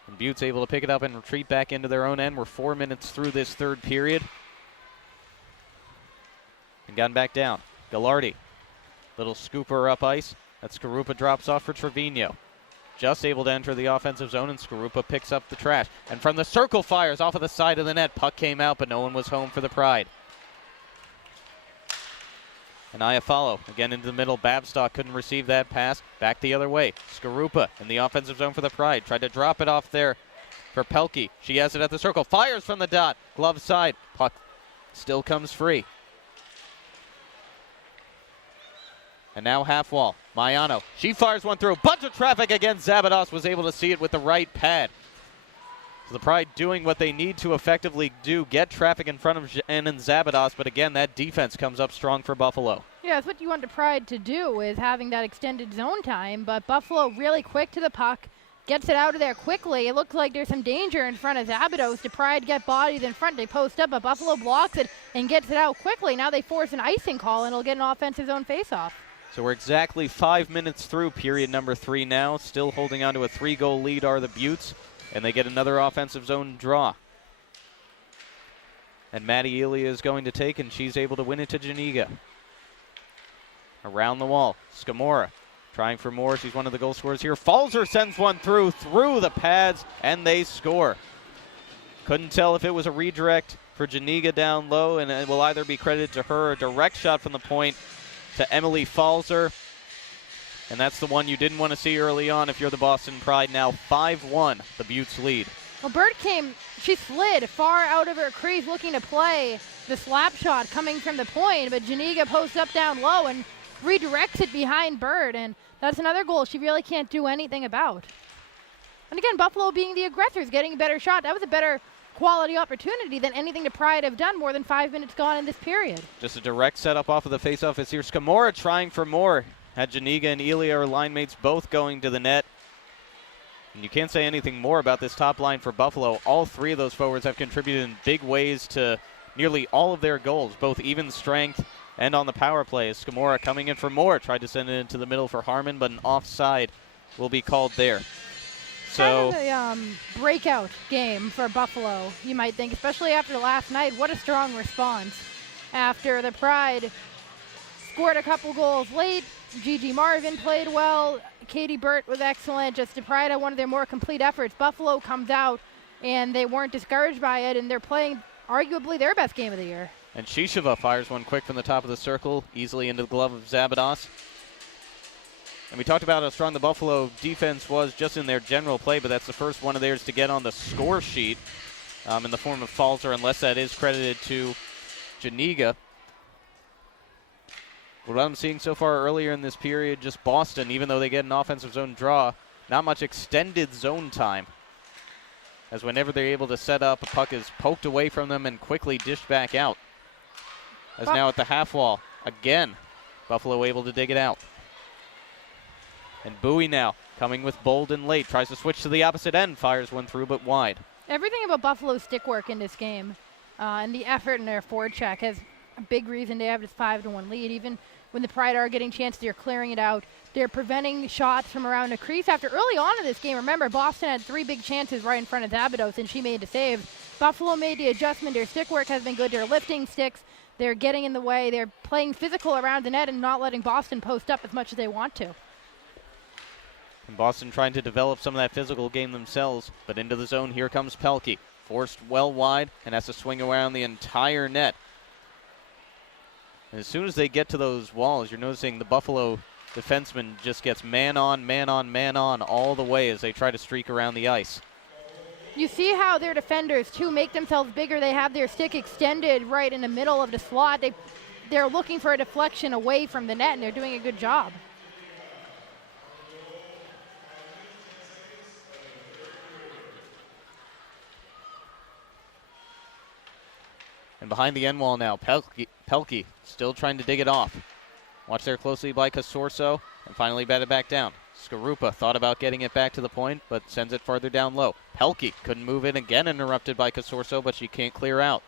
And Buttes able to pick it up and retreat back into their own end. We're 4 minutes through this third period. And gotten back down. Gallardi, little scooper up ice. That Skarupa drops off for Trevino. Just able to enter the offensive zone, and Skarupa picks up the trash. And from the circle, fires off of the side of the net. Puck came out, but no one was home for the Pride. And Iafallo again into the middle. Babstock couldn't receive that pass. Back the other way. Skarupa in the offensive zone for the Pride. Tried to drop it off there for Pelkey. She has it at the circle. Fires from the dot. Glove side. Puck still comes free. And now half wall. Mayano. She fires one through. Bunch of traffic against Zabados. Was able to see it with the right pad. So the Pride doing what they need to effectively do. Get traffic in front of Jen and Zabados. But again, that defense comes up strong for Buffalo. Yeah, that's what you want the Pride to do, is having that extended zone time. But Buffalo really quick to the puck. Gets it out of there quickly. It looks like there's some danger in front of Zabados. The Pride get bodied in front. They post up, but Buffalo blocks it and gets it out quickly. Now they force an icing call, and it'll get an offensive zone faceoff. So we're exactly 5 minutes through period number 3 now. Still holding on to a 3-goal lead are the Buttes. And they get another offensive zone draw. And Maddie Elia is going to take, and she's able to win it to Janiga. Around the wall, Scamora trying for more. She's one of the goal scorers here. Falzer sends one through the pads, and they score. Couldn't tell if it was a redirect for Janiga down low, and it will either be credited to her or a direct shot from the point to Emily Falzer. And that's the one you didn't want to see early on if you're the Boston Pride. Now 5-1, the Buttes lead. Well, Bird she slid far out of her crease looking to play the slap shot coming from the point, but Janiga posts up down low and redirects it behind Bird, and that's another goal she really can't do anything about. And again, Buffalo being the aggressors, getting a better shot. That was a better quality opportunity than anything the Pride have done more than 5 minutes gone in this period. Just a direct setup off of the faceoff is here. Scamora trying for more. Had Janiga and Elia, our line mates, both going to the net. And you can't say anything more about this top line for Buffalo. All three of those forwards have contributed in big ways to nearly all of their goals, both even strength and on the power play. Scamora coming in for more. Tried to send it into the middle for Harmon, but an offside will be called there. So kind of a breakout game for Buffalo, you might think, especially after last night. What a strong response after the Pride scored a couple goals late. Gigi Marvin played well. Katie Burt was excellent. Just the Pride had one of their more complete efforts. Buffalo comes out, and they weren't discouraged by it, and they're playing arguably their best game of the year. And Shisheva fires one quick from the top of the circle, easily into the glove of Zabados. And we talked about how strong the Buffalo defense was just in their general play, but that's the first one of theirs to get on the score sheet in the form of Falzer, unless that is credited to Janiga. What I'm seeing so far earlier in this period, just Boston, even though they get an offensive zone draw, not much extended zone time. As whenever they're able to set up, a puck is poked away from them and quickly dished back out. As now at the half wall, again, Buffalo able to dig it out. And Bowie now coming with Bolden late, tries to switch to the opposite end, fires one through but wide. Everything about Buffalo's stick work in this game and the effort in their forecheck has a big reason they have this 5-1 lead. Even when the Pride are getting chances, they're clearing it out. They're preventing shots from around the crease. After early on in this game, remember, Boston had 3 big chances right in front of Zabados, and she made the save. Buffalo made the adjustment. Their stick work has been good. They're lifting sticks. They're getting in the way. They're playing physical around the net and not letting Boston post up as much as they want to. And Boston trying to develop some of that physical game themselves, but into the zone, here comes Pelkey. Forced well wide and has to swing around the entire net. And as soon as they get to those walls, you're noticing the Buffalo defenseman just gets man on, man on, man on all the way as they try to streak around the ice. You see how their defenders, too, make themselves bigger. They have their stick extended right in the middle of the slot. They're looking for a deflection away from the net, and they're doing a good job. And behind the end wall now, Pelkey still trying to dig it off. Watched there closely by Casorso, and finally batted back down. Skarupa thought about getting it back to the point, but sends it farther down low. Pelkey couldn't move in, again interrupted by Casorso, but she can't clear out.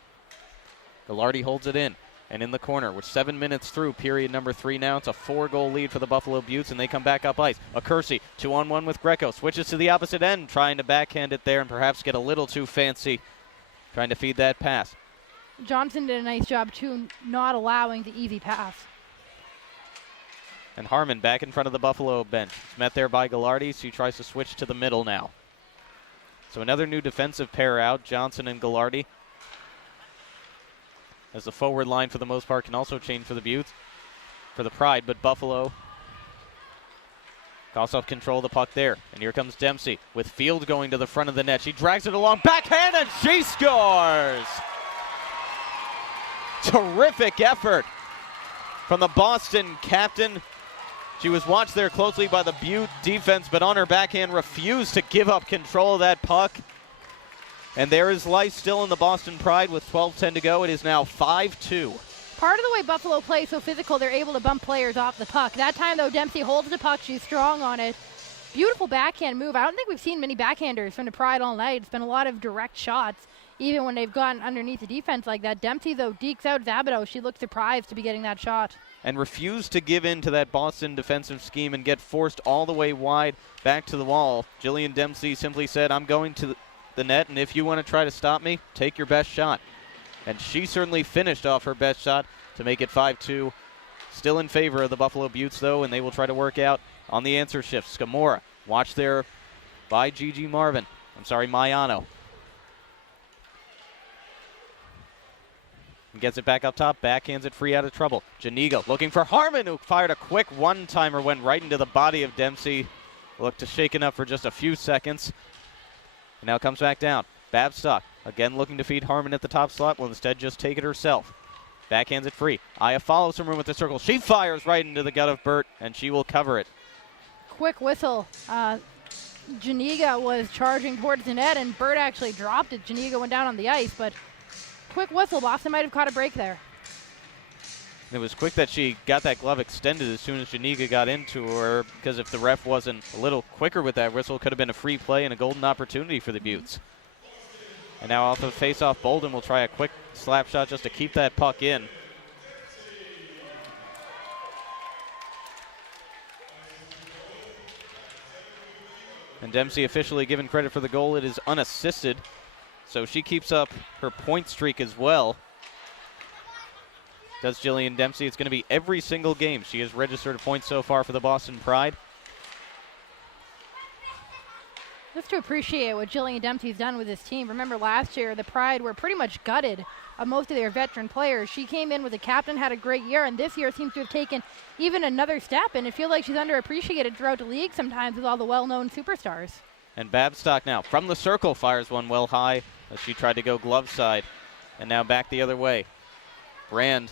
Gallardi holds it in, and in the corner. We're 7 minutes through period number 3 now. It's a 4-goal lead for the Buffalo Beauts, and they come back up ice. Accursi, 2-on-1 with Greco, switches to the opposite end, trying to backhand it there and perhaps get a little too fancy, trying to feed that pass. Johnson did a nice job, too, not allowing the easy pass. And Harmon back in front of the Buffalo bench. It's met there by Gallardi. She tries to switch to the middle now. So another new defensive pair out, Johnson and Gallardi. As the forward line, for the most part, can also change for the Beauts, for the Pride, but Buffalo Kossoff control the puck there. And here comes Dempsey with Field going to the front of the net. She drags it along, backhand, and she scores! Terrific effort from the Boston captain. She was watched there closely by the Butte defense, but on her backhand refused to give up control of that puck. And there is life still in the Boston Pride with 12:10 to go. It is now 5-2. Part of the way Buffalo plays so physical, they're able to bump players off the puck. That time, though, Dempsey holds the puck. She's strong on it. Beautiful backhand move. I don't think we've seen many backhanders from the Pride all night. It's been a lot of direct shots, even when they've gotten underneath the defense like that. Dempsey, though, dekes out Zabido. She looked surprised to be getting that shot. And refused to give in to that Boston defensive scheme and get forced all the way wide back to the wall. Jillian Dempsey simply said, I'm going to the net, and if you want to try to stop me, take your best shot. And she certainly finished off her best shot to make it 5-2. Still in favor of the Buffalo Beauts, though, and they will try to work out on the answer shift. Scamora, watched there by Maiano. And gets it back up top, backhands it free out of trouble. Janiga looking for Harmon, who fired a quick one-timer, went right into the body of Dempsey. Looked to shaken up for just a few seconds. And now comes back down. Babstock, again looking to feed Harmon at the top slot, will instead just take it herself. Backhands it free. Aya follows some room with the circle. She fires right into the gut of Burt, and she will cover it. Quick whistle. Janiga was charging towards the net, and Burt actually dropped it. Janiga went down on the ice, but quick whistle. Boston might have caught a break there. It was quick that she got that glove extended as soon as Janiga got into her, because if the ref wasn't a little quicker with that whistle, it could have been a free play and a golden opportunity for the Beauts. And now off the face-off, Bolden will try a quick slap shot just to keep that puck in. And Dempsey officially given credit for the goal. It is unassisted, so she keeps up her point streak as well. Does Jillian Dempsey. It's going to be every single game she has registered a point so far for the Boston Pride. Just to appreciate what Jillian Dempsey's done with this team. Remember last year, the Pride were pretty much gutted of most of their veteran players. She came in with a captain, had a great year, and this year seems to have taken even another step, and it feels like she's underappreciated throughout the league sometimes with all the well-known superstars. And Babstock now from the circle fires one well high as she tried to go glove side. And now back the other way. Brand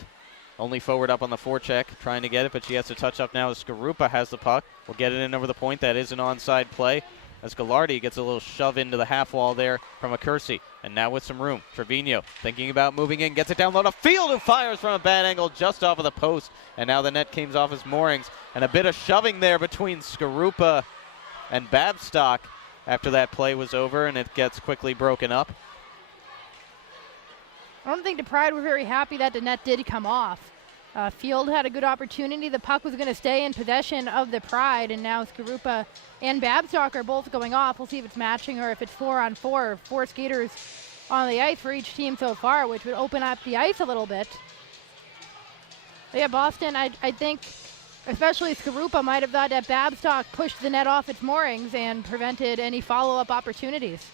only forward up on the forecheck, trying to get it, but she has to touch up now as Skarupa has the puck. Will get it in over the point. That is an onside play, as Gallardi gets a little shove into the half wall there from Accursi. And now with some room, Trevino thinking about moving in, gets it down low to Field, who fires from a bad angle just off of the post. And now the net comes off his moorings. And a bit of shoving there between Skarupa and Babstock after that play was over, and it gets quickly broken up. I don't think the Pride were very happy that the net did come off. Field had a good opportunity. The puck was going to stay in possession of the Pride, and now Skarupa and Babstock are both going off. We'll see if it's matching or if it's 4-on-4. 4 skaters on the ice for each team so far, which would open up the ice a little bit. But yeah, Boston, I think, especially Skarupa, might have thought that Babstock pushed the net off its moorings and prevented any follow-up opportunities.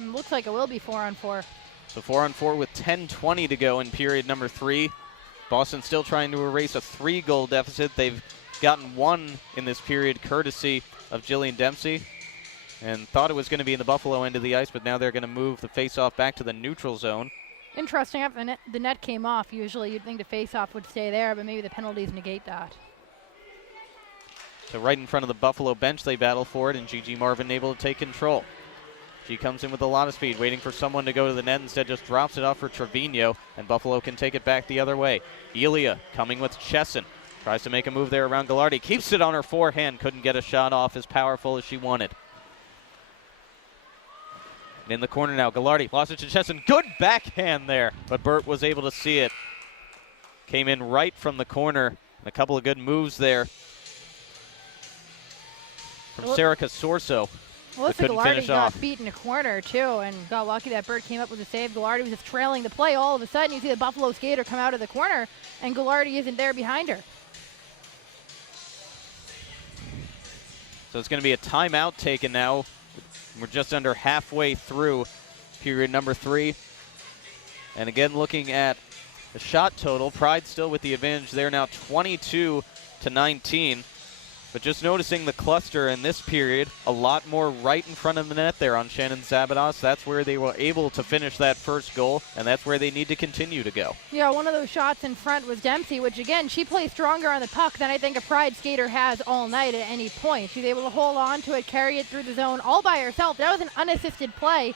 Looks like it will be 4-on-4. So 4-on-4 with 10:20 to go in period number 3. Boston still trying to erase a 3-goal deficit. They've gotten 1 in this period courtesy of Jillian Dempsey, and thought it was going to be in the Buffalo end of the ice, but now they're going to move the face-off back to the neutral zone. Interesting, after the net came off, usually you'd think the face-off would stay there, but maybe the penalties negate that. So right in front of the Buffalo bench, they battle for it, and Gigi Marvin able to take control. She comes in with a lot of speed, waiting for someone to go to the net. Instead, just drops it off for Trevino, and Buffalo can take it back the other way. Elia coming with Chesson. Tries to make a move there around Gallardi. Keeps it on her forehand. Couldn't get a shot off as powerful as she wanted. In the corner now, Gallardi lost it to Chesson. Good backhand there, but Burt was able to see it. Came in right from the corner. And a couple of good moves there from Serica Sorso. Melissa Gallardi got beat in a corner, too, and got lucky that Burt came up with a save. Gallardi was just trailing the play. All of a sudden, you see the Buffalo skater come out of the corner, and Gallardi isn't there behind her. So it's going to be a timeout taken now. We're just under halfway through period number 3. And again, looking at the shot total, Pride still with the advantage. They're now 22-19. But just noticing the cluster in this period, a lot more right in front of the net there on Shannon Zabados. That's where they were able to finish that first goal, and that's where they need to continue to go. Yeah, one of those shots in front was Dempsey, which, again, she plays stronger on the puck than I think a Pride skater has all night at any point. She's able to hold on to it, carry it through the zone all by herself. That was an unassisted play.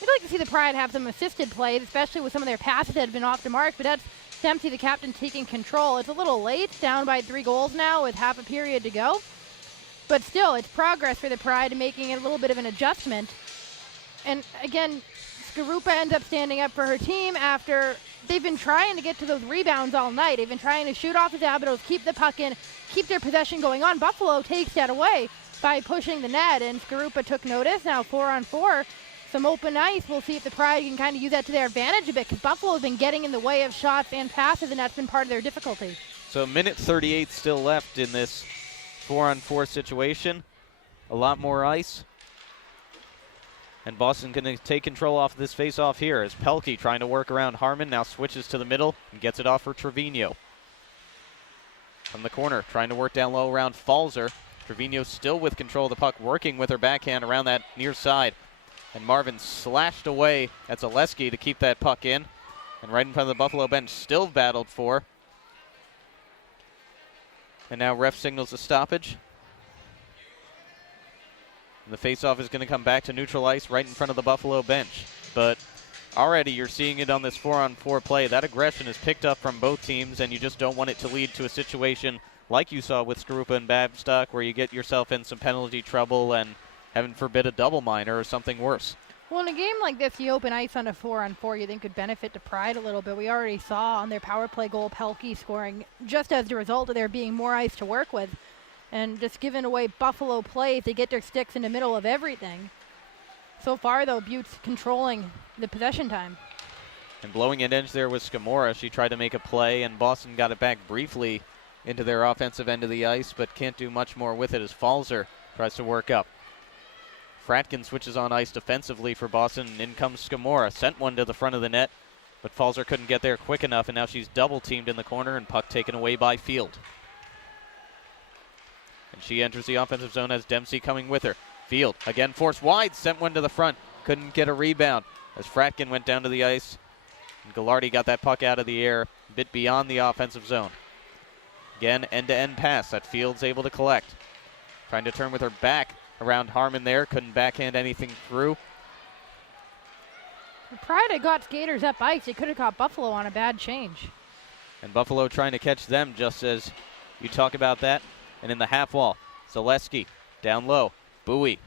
We'd like to see the Pride have some assisted plays, especially with some of their passes that had been off the mark, but that's Dempsey, the captain, taking control. It's a little late, down by 3 goals now with half a period to go. But still, it's progress for the Pride, making it a little bit of an adjustment. And again, Skarupa ends up standing up for her team after they've been trying to get to those rebounds all night. They've been trying to shoot off the Zabados, keep the puck in, keep their possession going on. Buffalo takes that away by pushing the net, and Skarupa took notice. Now 4-on-4. Some open ice. We'll see if the Pride can kind of use that to their advantage a bit, because Buffalo has been getting in the way of shots and passes, and that's been part of their difficulty. So 1:38 still left in this 4-on-4 situation. A lot more ice. And Boston going to take control off this face-off here as Pelkey trying to work around Harmon. Now switches to the middle and gets it off for Trevino. From the corner, trying to work down low around Falzer. Trevino still with control of the puck, working with her backhand around that near side. And Marvin slashed away at Zaleski to keep that puck in. And right in front of the Buffalo bench, still battled for. And now ref signals a stoppage. And the faceoff is going to come back to neutral ice right in front of the Buffalo bench. But already you're seeing it on this 4-on-4 play. That aggression is picked up from both teams, and you just don't want it to lead to a situation like you saw with Skarupa and Babstock, where you get yourself in some penalty trouble and, heaven forbid, a double minor or something worse. Well, in a game like this, the open ice on a 4-on-4 you think could benefit the Pride a little bit. We already saw on their power play goal Pelkey scoring just as a result of there being more ice to work with. And just giving away Buffalo plays, they get their sticks in the middle of everything. So far, though, Butte's controlling the possession time. And blowing it edge there was Scamora. She tried to make a play, and Boston got it back briefly into their offensive end of the ice, but can't do much more with it as Falzer tries to work up. Fratkin switches on ice defensively for Boston, and in comes Scamora. Sent one to the front of the net, but Falzer couldn't get there quick enough, and now she's double-teamed in the corner, and puck taken away by Field. And she enters the offensive zone as Dempsey coming with her. Field, again forced wide, sent one to the front. Couldn't get a rebound as Fratkin went down to the ice, and Gallardi got that puck out of the air, a bit beyond the offensive zone. Again, end-to-end pass that Field's able to collect. Trying to turn with her back around Harmon there. Couldn't backhand anything through. The Pride had got skaters up ice. They could have caught Buffalo on a bad change. And Buffalo trying to catch them just as you talk about that. And in the half wall, Zaleski down low. Bowie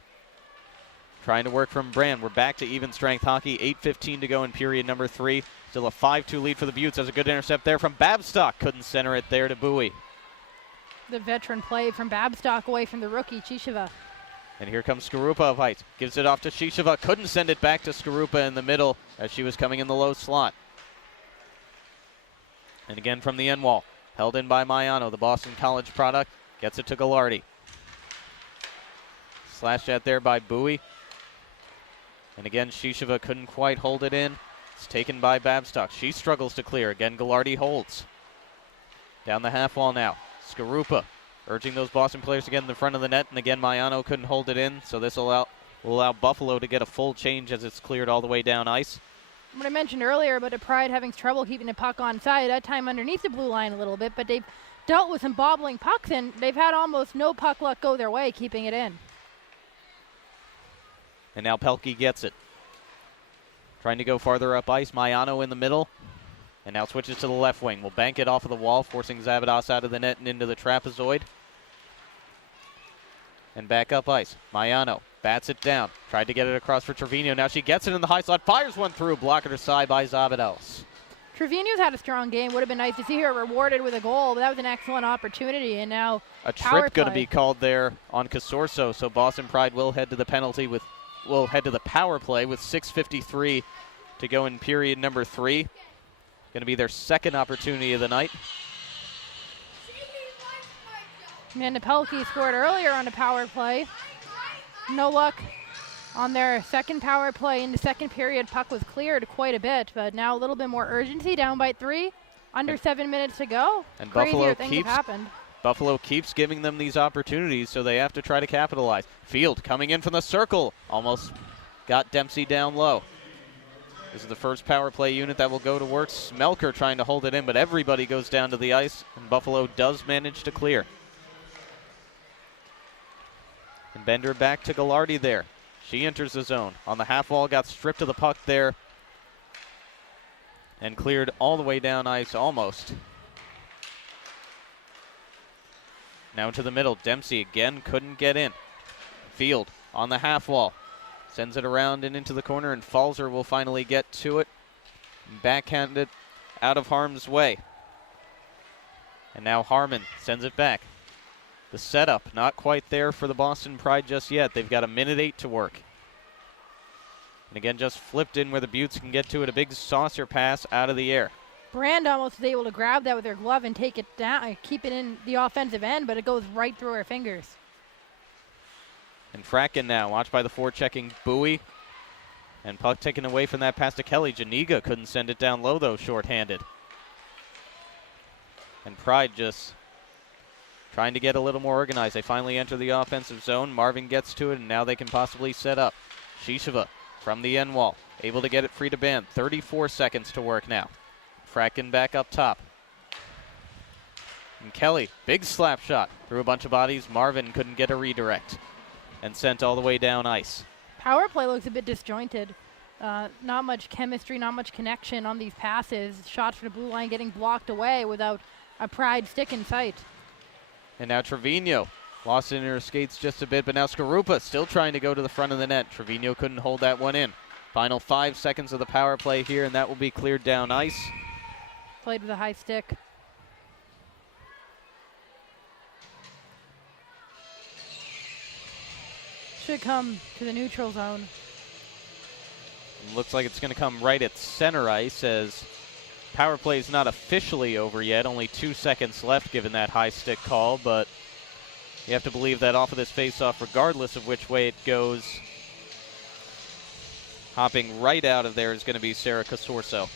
trying to work from Brand. We're back to even strength hockey. 8:15 to go in period number 3. Still a 5-2 lead for the Buttes. Has a good intercept there from Babstock. Couldn't center it there to Bowie. The veteran play from Babstock away from the rookie, Chisheva. And here comes Skarupa of height. Gives it off to Shisheva. Couldn't send it back to Skarupa in the middle as she was coming in the low slot. And again from the end wall. Held in by Maiano, the Boston College product. Gets it to Gallardi. Slashed at there by Bowie. And again, Shisheva couldn't quite hold it in. It's taken by Babstock. She struggles to clear. Again, Gallardi holds. Down the half wall now. Skarupa urging those Boston players to get in the front of the net. And again, Maiano couldn't hold it in. So this will allow Buffalo to get a full change as it's cleared all the way down ice. What I mentioned earlier about the Pride having trouble keeping the puck on side, that time underneath the blue line a little bit, but they've dealt with some bobbling pucks, and they've had almost no puck luck go their way, keeping it in. And now Pelkey gets it. Trying to go farther up ice. Maiano in the middle. And now switches to the left wing. Will bank it off of the wall, forcing Zavados out of the net and into the trapezoid. And back up ice. Maiano bats it down. Tried to get it across for Trevino. Now she gets it in the high slot. Fires one through. Blocked her side by Zavados. Trevino's had a strong game. Would have been nice to see her rewarded with a goal, but that was an excellent opportunity. And now a trip going to be called there on Casorso. So Boston Pride will head to the power play with 6:53 to go in period number 3. Going to be their second opportunity of the night. Amanda Pelkey scored earlier on a power play. No luck on their second power play in the second period. Puck was cleared quite a bit, but now a little bit more urgency, down by 3. Under 7 minutes to go. And Crazier things have happened. Buffalo keeps giving them these opportunities, so they have to try to capitalize. Field coming in from the circle. Almost got Dempsey down low. This is the first power play unit that will go to work. Smelker trying to hold it in, but everybody goes down to the ice, and Buffalo does manage to clear. And Bender back to Gallardi there. She enters the zone. On the half wall, got stripped of the puck there. And cleared all the way down ice almost. Now into the middle. Dempsey again couldn't get in. Field on the half wall. Sends it around and into the corner, and Falzer will finally get to it. Backhanded out of harm's way. And now Harmon sends it back. The setup not quite there for the Boston Pride just yet. They've got 1:08 to work. And again, just flipped in where the Buttes can get to it. A big saucer pass out of the air. Brand almost was able to grab that with her glove and take it down, keep it in the offensive end, but it goes right through her fingers. And Fracken now, watched by the forechecking Bowie. And puck taken away from that pass to Kelly. Janiga couldn't send it down low, though, shorthanded. And Pride just trying to get a little more organized. They finally enter the offensive zone. Marvin gets to it, and now they can possibly set up. Shisheva from the end wall, able to get it free to Band. 34 seconds to work now. Fracken back up top. And Kelly, big slap shot through a bunch of bodies. Marvin couldn't get a redirect and sent all the way down ice. Power play looks a bit disjointed. Not much chemistry, not much connection on these passes. Shots for the blue line getting blocked away without a Pride stick in sight. And now Trevino lost it in her skates just a bit, but now Skarupa still trying to go to the front of the net. Trevino couldn't hold that one in. Final 5 seconds of the power play here, and that will be cleared down ice. Played with a high stick. Should come to the neutral zone. Looks like it's going to come right at center ice as power play is not officially over yet. Only 2 seconds left given that high stick call, but you have to believe that off of this faceoff, regardless of which way it goes, hopping right out of there is going to be Sarah Casorso.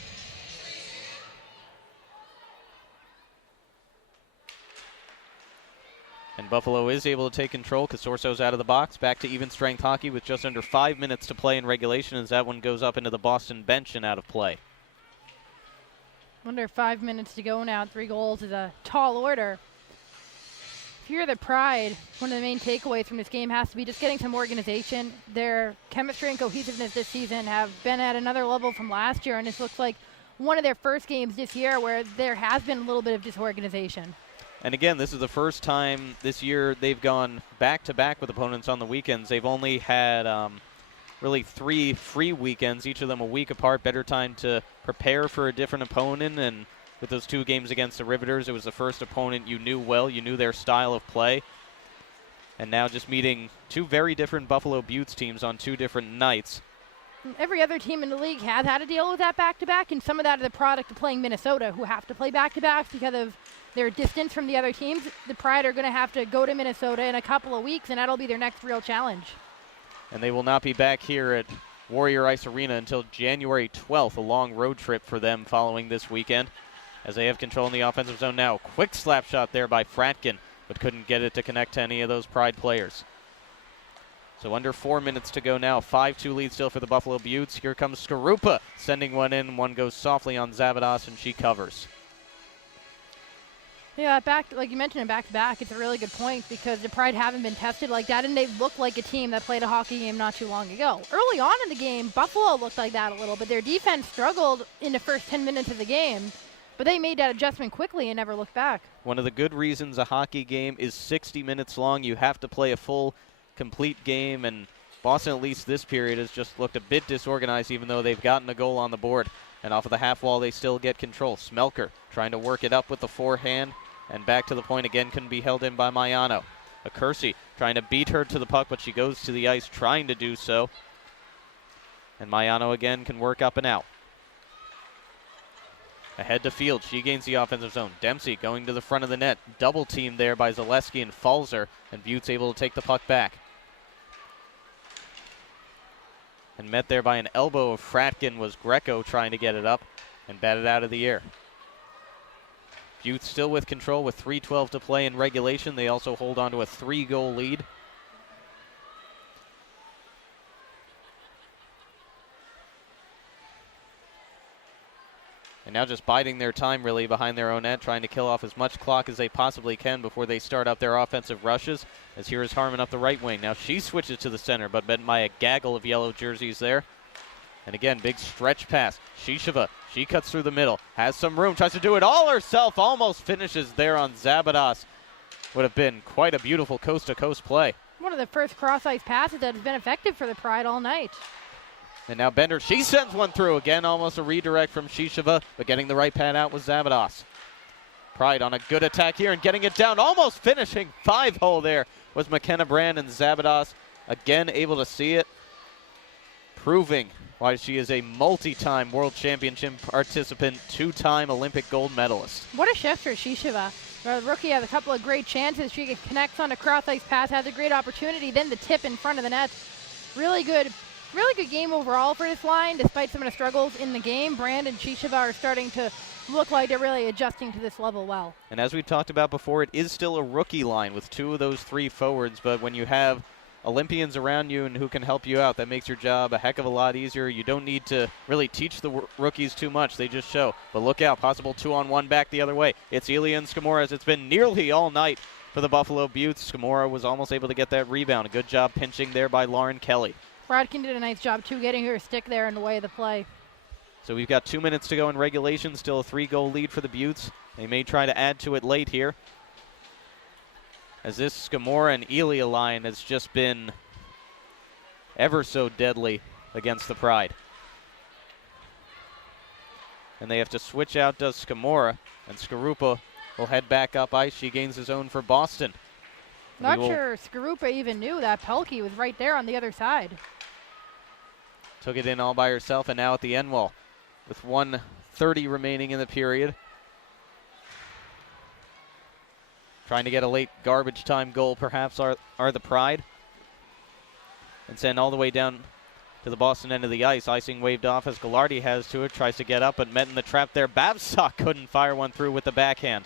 And Buffalo is able to take control. Casorso's out of the box. Back to even strength hockey with just under 5 minutes to play in regulation as that one goes up into the Boston bench and out of play. Under 5 minutes to go now. 3 goals is a tall order. If you're the Pride, one of the main takeaways from this game has to be just getting some organization. Their chemistry and cohesiveness this season have been at another level from last year, and this looks like one of their first games this year where there has been a little bit of disorganization. And again, this is the first time this year they've gone back-to-back with opponents on the weekends. They've only had really 3 free weekends, each of them a week apart. Better time to prepare for a different opponent. And with those 2 games against the Riveters, it was the first opponent you knew well. You knew their style of play. And now just meeting 2 very different Buffalo Buttes teams on 2 different nights. Every other team in the league has had to deal with that back-to-back, and some of that is a product of playing Minnesota, who have to play back-to-backs because of their distance from the other teams. The Pride are going to have to go to Minnesota in a couple of weeks, and that'll be their next real challenge. And they will not be back here at Warrior Ice Arena until January 12th, a long road trip for them following this weekend, as they have control in the offensive zone now. Quick slap shot there by Fratkin, but couldn't get it to connect to any of those Pride players. So under 4 minutes to go now. 5-2 lead still for the Buffalo Buttes. Here comes Skarupa sending one in. One goes softly on Zavados, and she covers. Yeah, like you mentioned, in back-to-back, it's a really good point because the Pride haven't been tested like that, and they look like a team that played a hockey game not too long ago. Early on in the game, Buffalo looked like that a little, but their defense struggled in the first 10 minutes of the game, but they made that adjustment quickly and never looked back. One of the good reasons a hockey game is 60 minutes long, you have to play a full, complete game, and Boston, at least this period, has just looked a bit disorganized even though they've gotten a goal on the board. And off of the half wall, they still get control. Smelker trying to work it up with the forehand. And back to the point again, can be held in by Maiano. Kersey trying to beat her to the puck, but she goes to the ice trying to do so. And Maiano again can work up and out. Ahead to Field, she gains the offensive zone. Dempsey going to the front of the net. Double team there by Zaleski and Falzer. And Butte's able to take the puck back. And met there by an elbow of Fratkin was Greco trying to get it up and bat it out of the air. Butte still with control with 3:12 to play in regulation. They also hold on to a 3-goal lead. And now just biding their time really behind their own net, trying to kill off as much clock as they possibly can before they start up their offensive rushes. As here is Harmon up the right wing. Now she switches to the center, but met by a gaggle of yellow jerseys there. And again, big stretch pass. Shisheva, she cuts through the middle, has some room, tries to do it all herself, almost finishes there on Zabadas. Would have been quite a beautiful coast-to-coast play. One of the first cross-ice passes that has been effective for the Pride all night. And now Bender, she sends one through. Again, almost a redirect from Shisheva, but getting the right pad out was Zabadas. Pride on a good attack here and getting it down, almost finishing 5-hole there was McKenna Brand, and Zabadas again able to see it, proving why she is a multi-time World Championship participant, 2-time Olympic gold medalist. What a shift for Shisheva. The rookie has a couple of great chances. She connects on a cross-ice pass, has a great opportunity, then the tip in front of the net. Really good game overall for this line, despite some of the struggles in the game. Brand and Shisheva are starting to look like they're really adjusting to this level well. And as we talked about before, it is still a rookie line with 2 of those 3 forwards, but when you have Olympians around you and who can help you out, that makes your job a heck of a lot easier. You don't need to really teach the rookies too much. They just show. But look out, possible 2-on-1 back the other way. It's Elia and Scamora, as it's been nearly all night for the Buffalo Buttes. Scamora was almost able to get that rebound. A good job pinching there by Lauren Kelly. Fradkin did a nice job, too, getting her stick there in the way of the play. So we've got 2 minutes to go in regulation. Still a 3-goal lead for the Buttes. They may try to add to it late here, as this Scamora and Elia line has just been ever so deadly against the Pride. And they have to switch out, does Scamora, and Skarupa will head back up ice. She gains his own for Boston. Not sure Skarupa even knew that Pelkey was right there on the other side. Took it in all by herself, and now at the end wall with 1:30 remaining in the period. Trying to get a late garbage time goal, perhaps, are the Pride. And send all the way down to the Boston end of the ice. Icing waved off as Gallardi has to it. Tries to get up, but met in the trap there. Babsock couldn't fire one through with the backhand.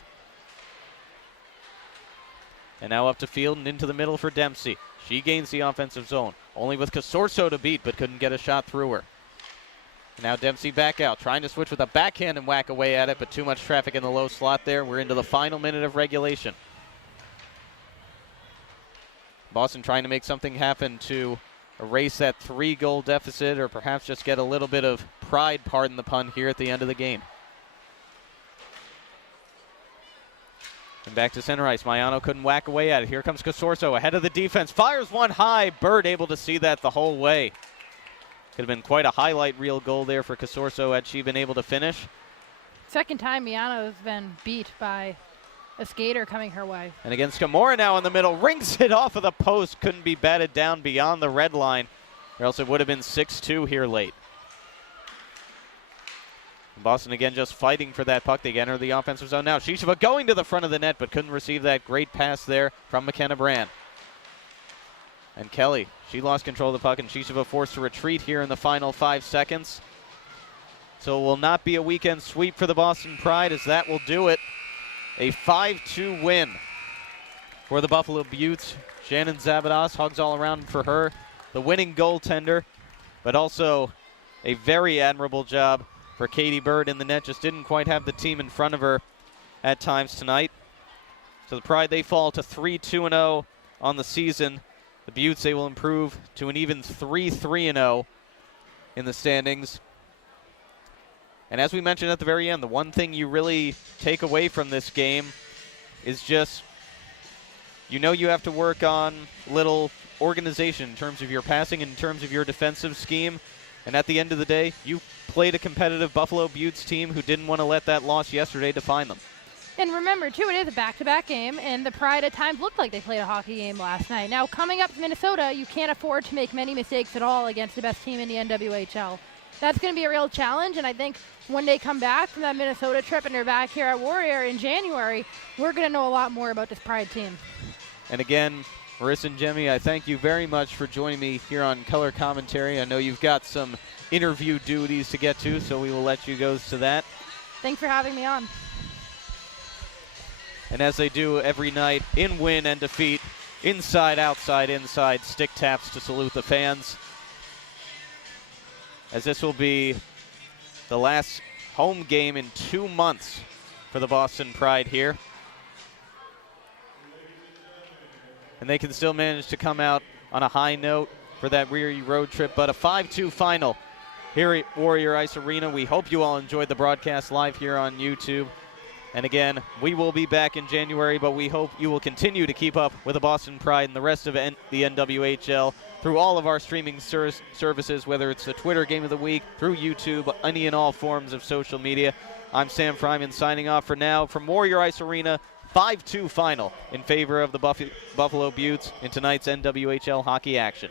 And now up to Field and into the middle for Dempsey. She gains the offensive zone. Only with Casorso to beat, but couldn't get a shot through her. And now Dempsey back out, trying to switch with a backhand and whack away at it, but too much traffic in the low slot there. We're into the final minute of regulation. Boston trying to make something happen to erase that 3-goal deficit, or perhaps just get a little bit of pride, pardon the pun, here at the end of the game. And back to center ice. Maiano couldn't whack away at it. Here comes Casorso ahead of the defense. Fires one high. Bird able to see that the whole way. Could have been quite a highlight reel goal there for Casorso had she been able to finish. Second time Maiano has been beat by a skater coming her way. And again, Scamora now in the middle. Rings it off of the post. Couldn't be batted down beyond the red line, or else it would have been 6-2 here late. Boston again just fighting for that puck. They enter the offensive zone now. Shisheva going to the front of the net, but couldn't receive that great pass there from McKenna Brand. And Kelly, she lost control of the puck, and Shisheva forced to retreat here in the final 5 seconds. So it will not be a weekend sweep for the Boston Pride, as that will do it. A 5-2 win for the Buffalo Buttes. Shannon Zabadas, hugs all around for her. The winning goaltender, but also a very admirable job for Katie Bird in the net. Just didn't quite have the team in front of her at times tonight. So the Pride, they fall to 3-2-0 on the season. The Buttes, they will improve to an even 3-3-0 in the standings. And as we mentioned at the very end, the one thing you really take away from this game is just, you know, you have to work on little organization in terms of your passing, in terms of your defensive scheme. And at the end of the day, you played a competitive Buffalo Buttes team who didn't want to let that loss yesterday define them. And remember, too, it is a back-to-back game, and the Pride at times looked like they played a hockey game last night. Now, coming up to Minnesota, you can't afford to make many mistakes at all against the best team in the NWHL. That's going to be a real challenge, and I think when they come back from that Minnesota trip and they're back here at Warrior in January, we're going to know a lot more about this Pride team. And again, Marissa and Jemmy, I thank you very much for joining me here on Color Commentary. I know you've got some interview duties to get to, so we will let you go to that. Thanks for having me on. And as they do every night, in win and defeat, inside, outside, inside, stick taps to salute the fans. As this will be the last home game in 2 months for the Boston Pride here. And they can still manage to come out on a high note for that weary road trip, but a 5-2 final here at Warrior Ice Arena. We hope you all enjoyed the broadcast live here on YouTube. And again, we will be back in January, but we hope you will continue to keep up with the Boston Pride and the rest of the NWHL through all of our streaming services, whether it's the Twitter Game of the Week, through YouTube, any and all forms of social media. I'm Sam Fryman signing off for now from Warrior Ice Arena. 5-2 final in favor of the Buffalo Buttes in tonight's NWHL hockey action.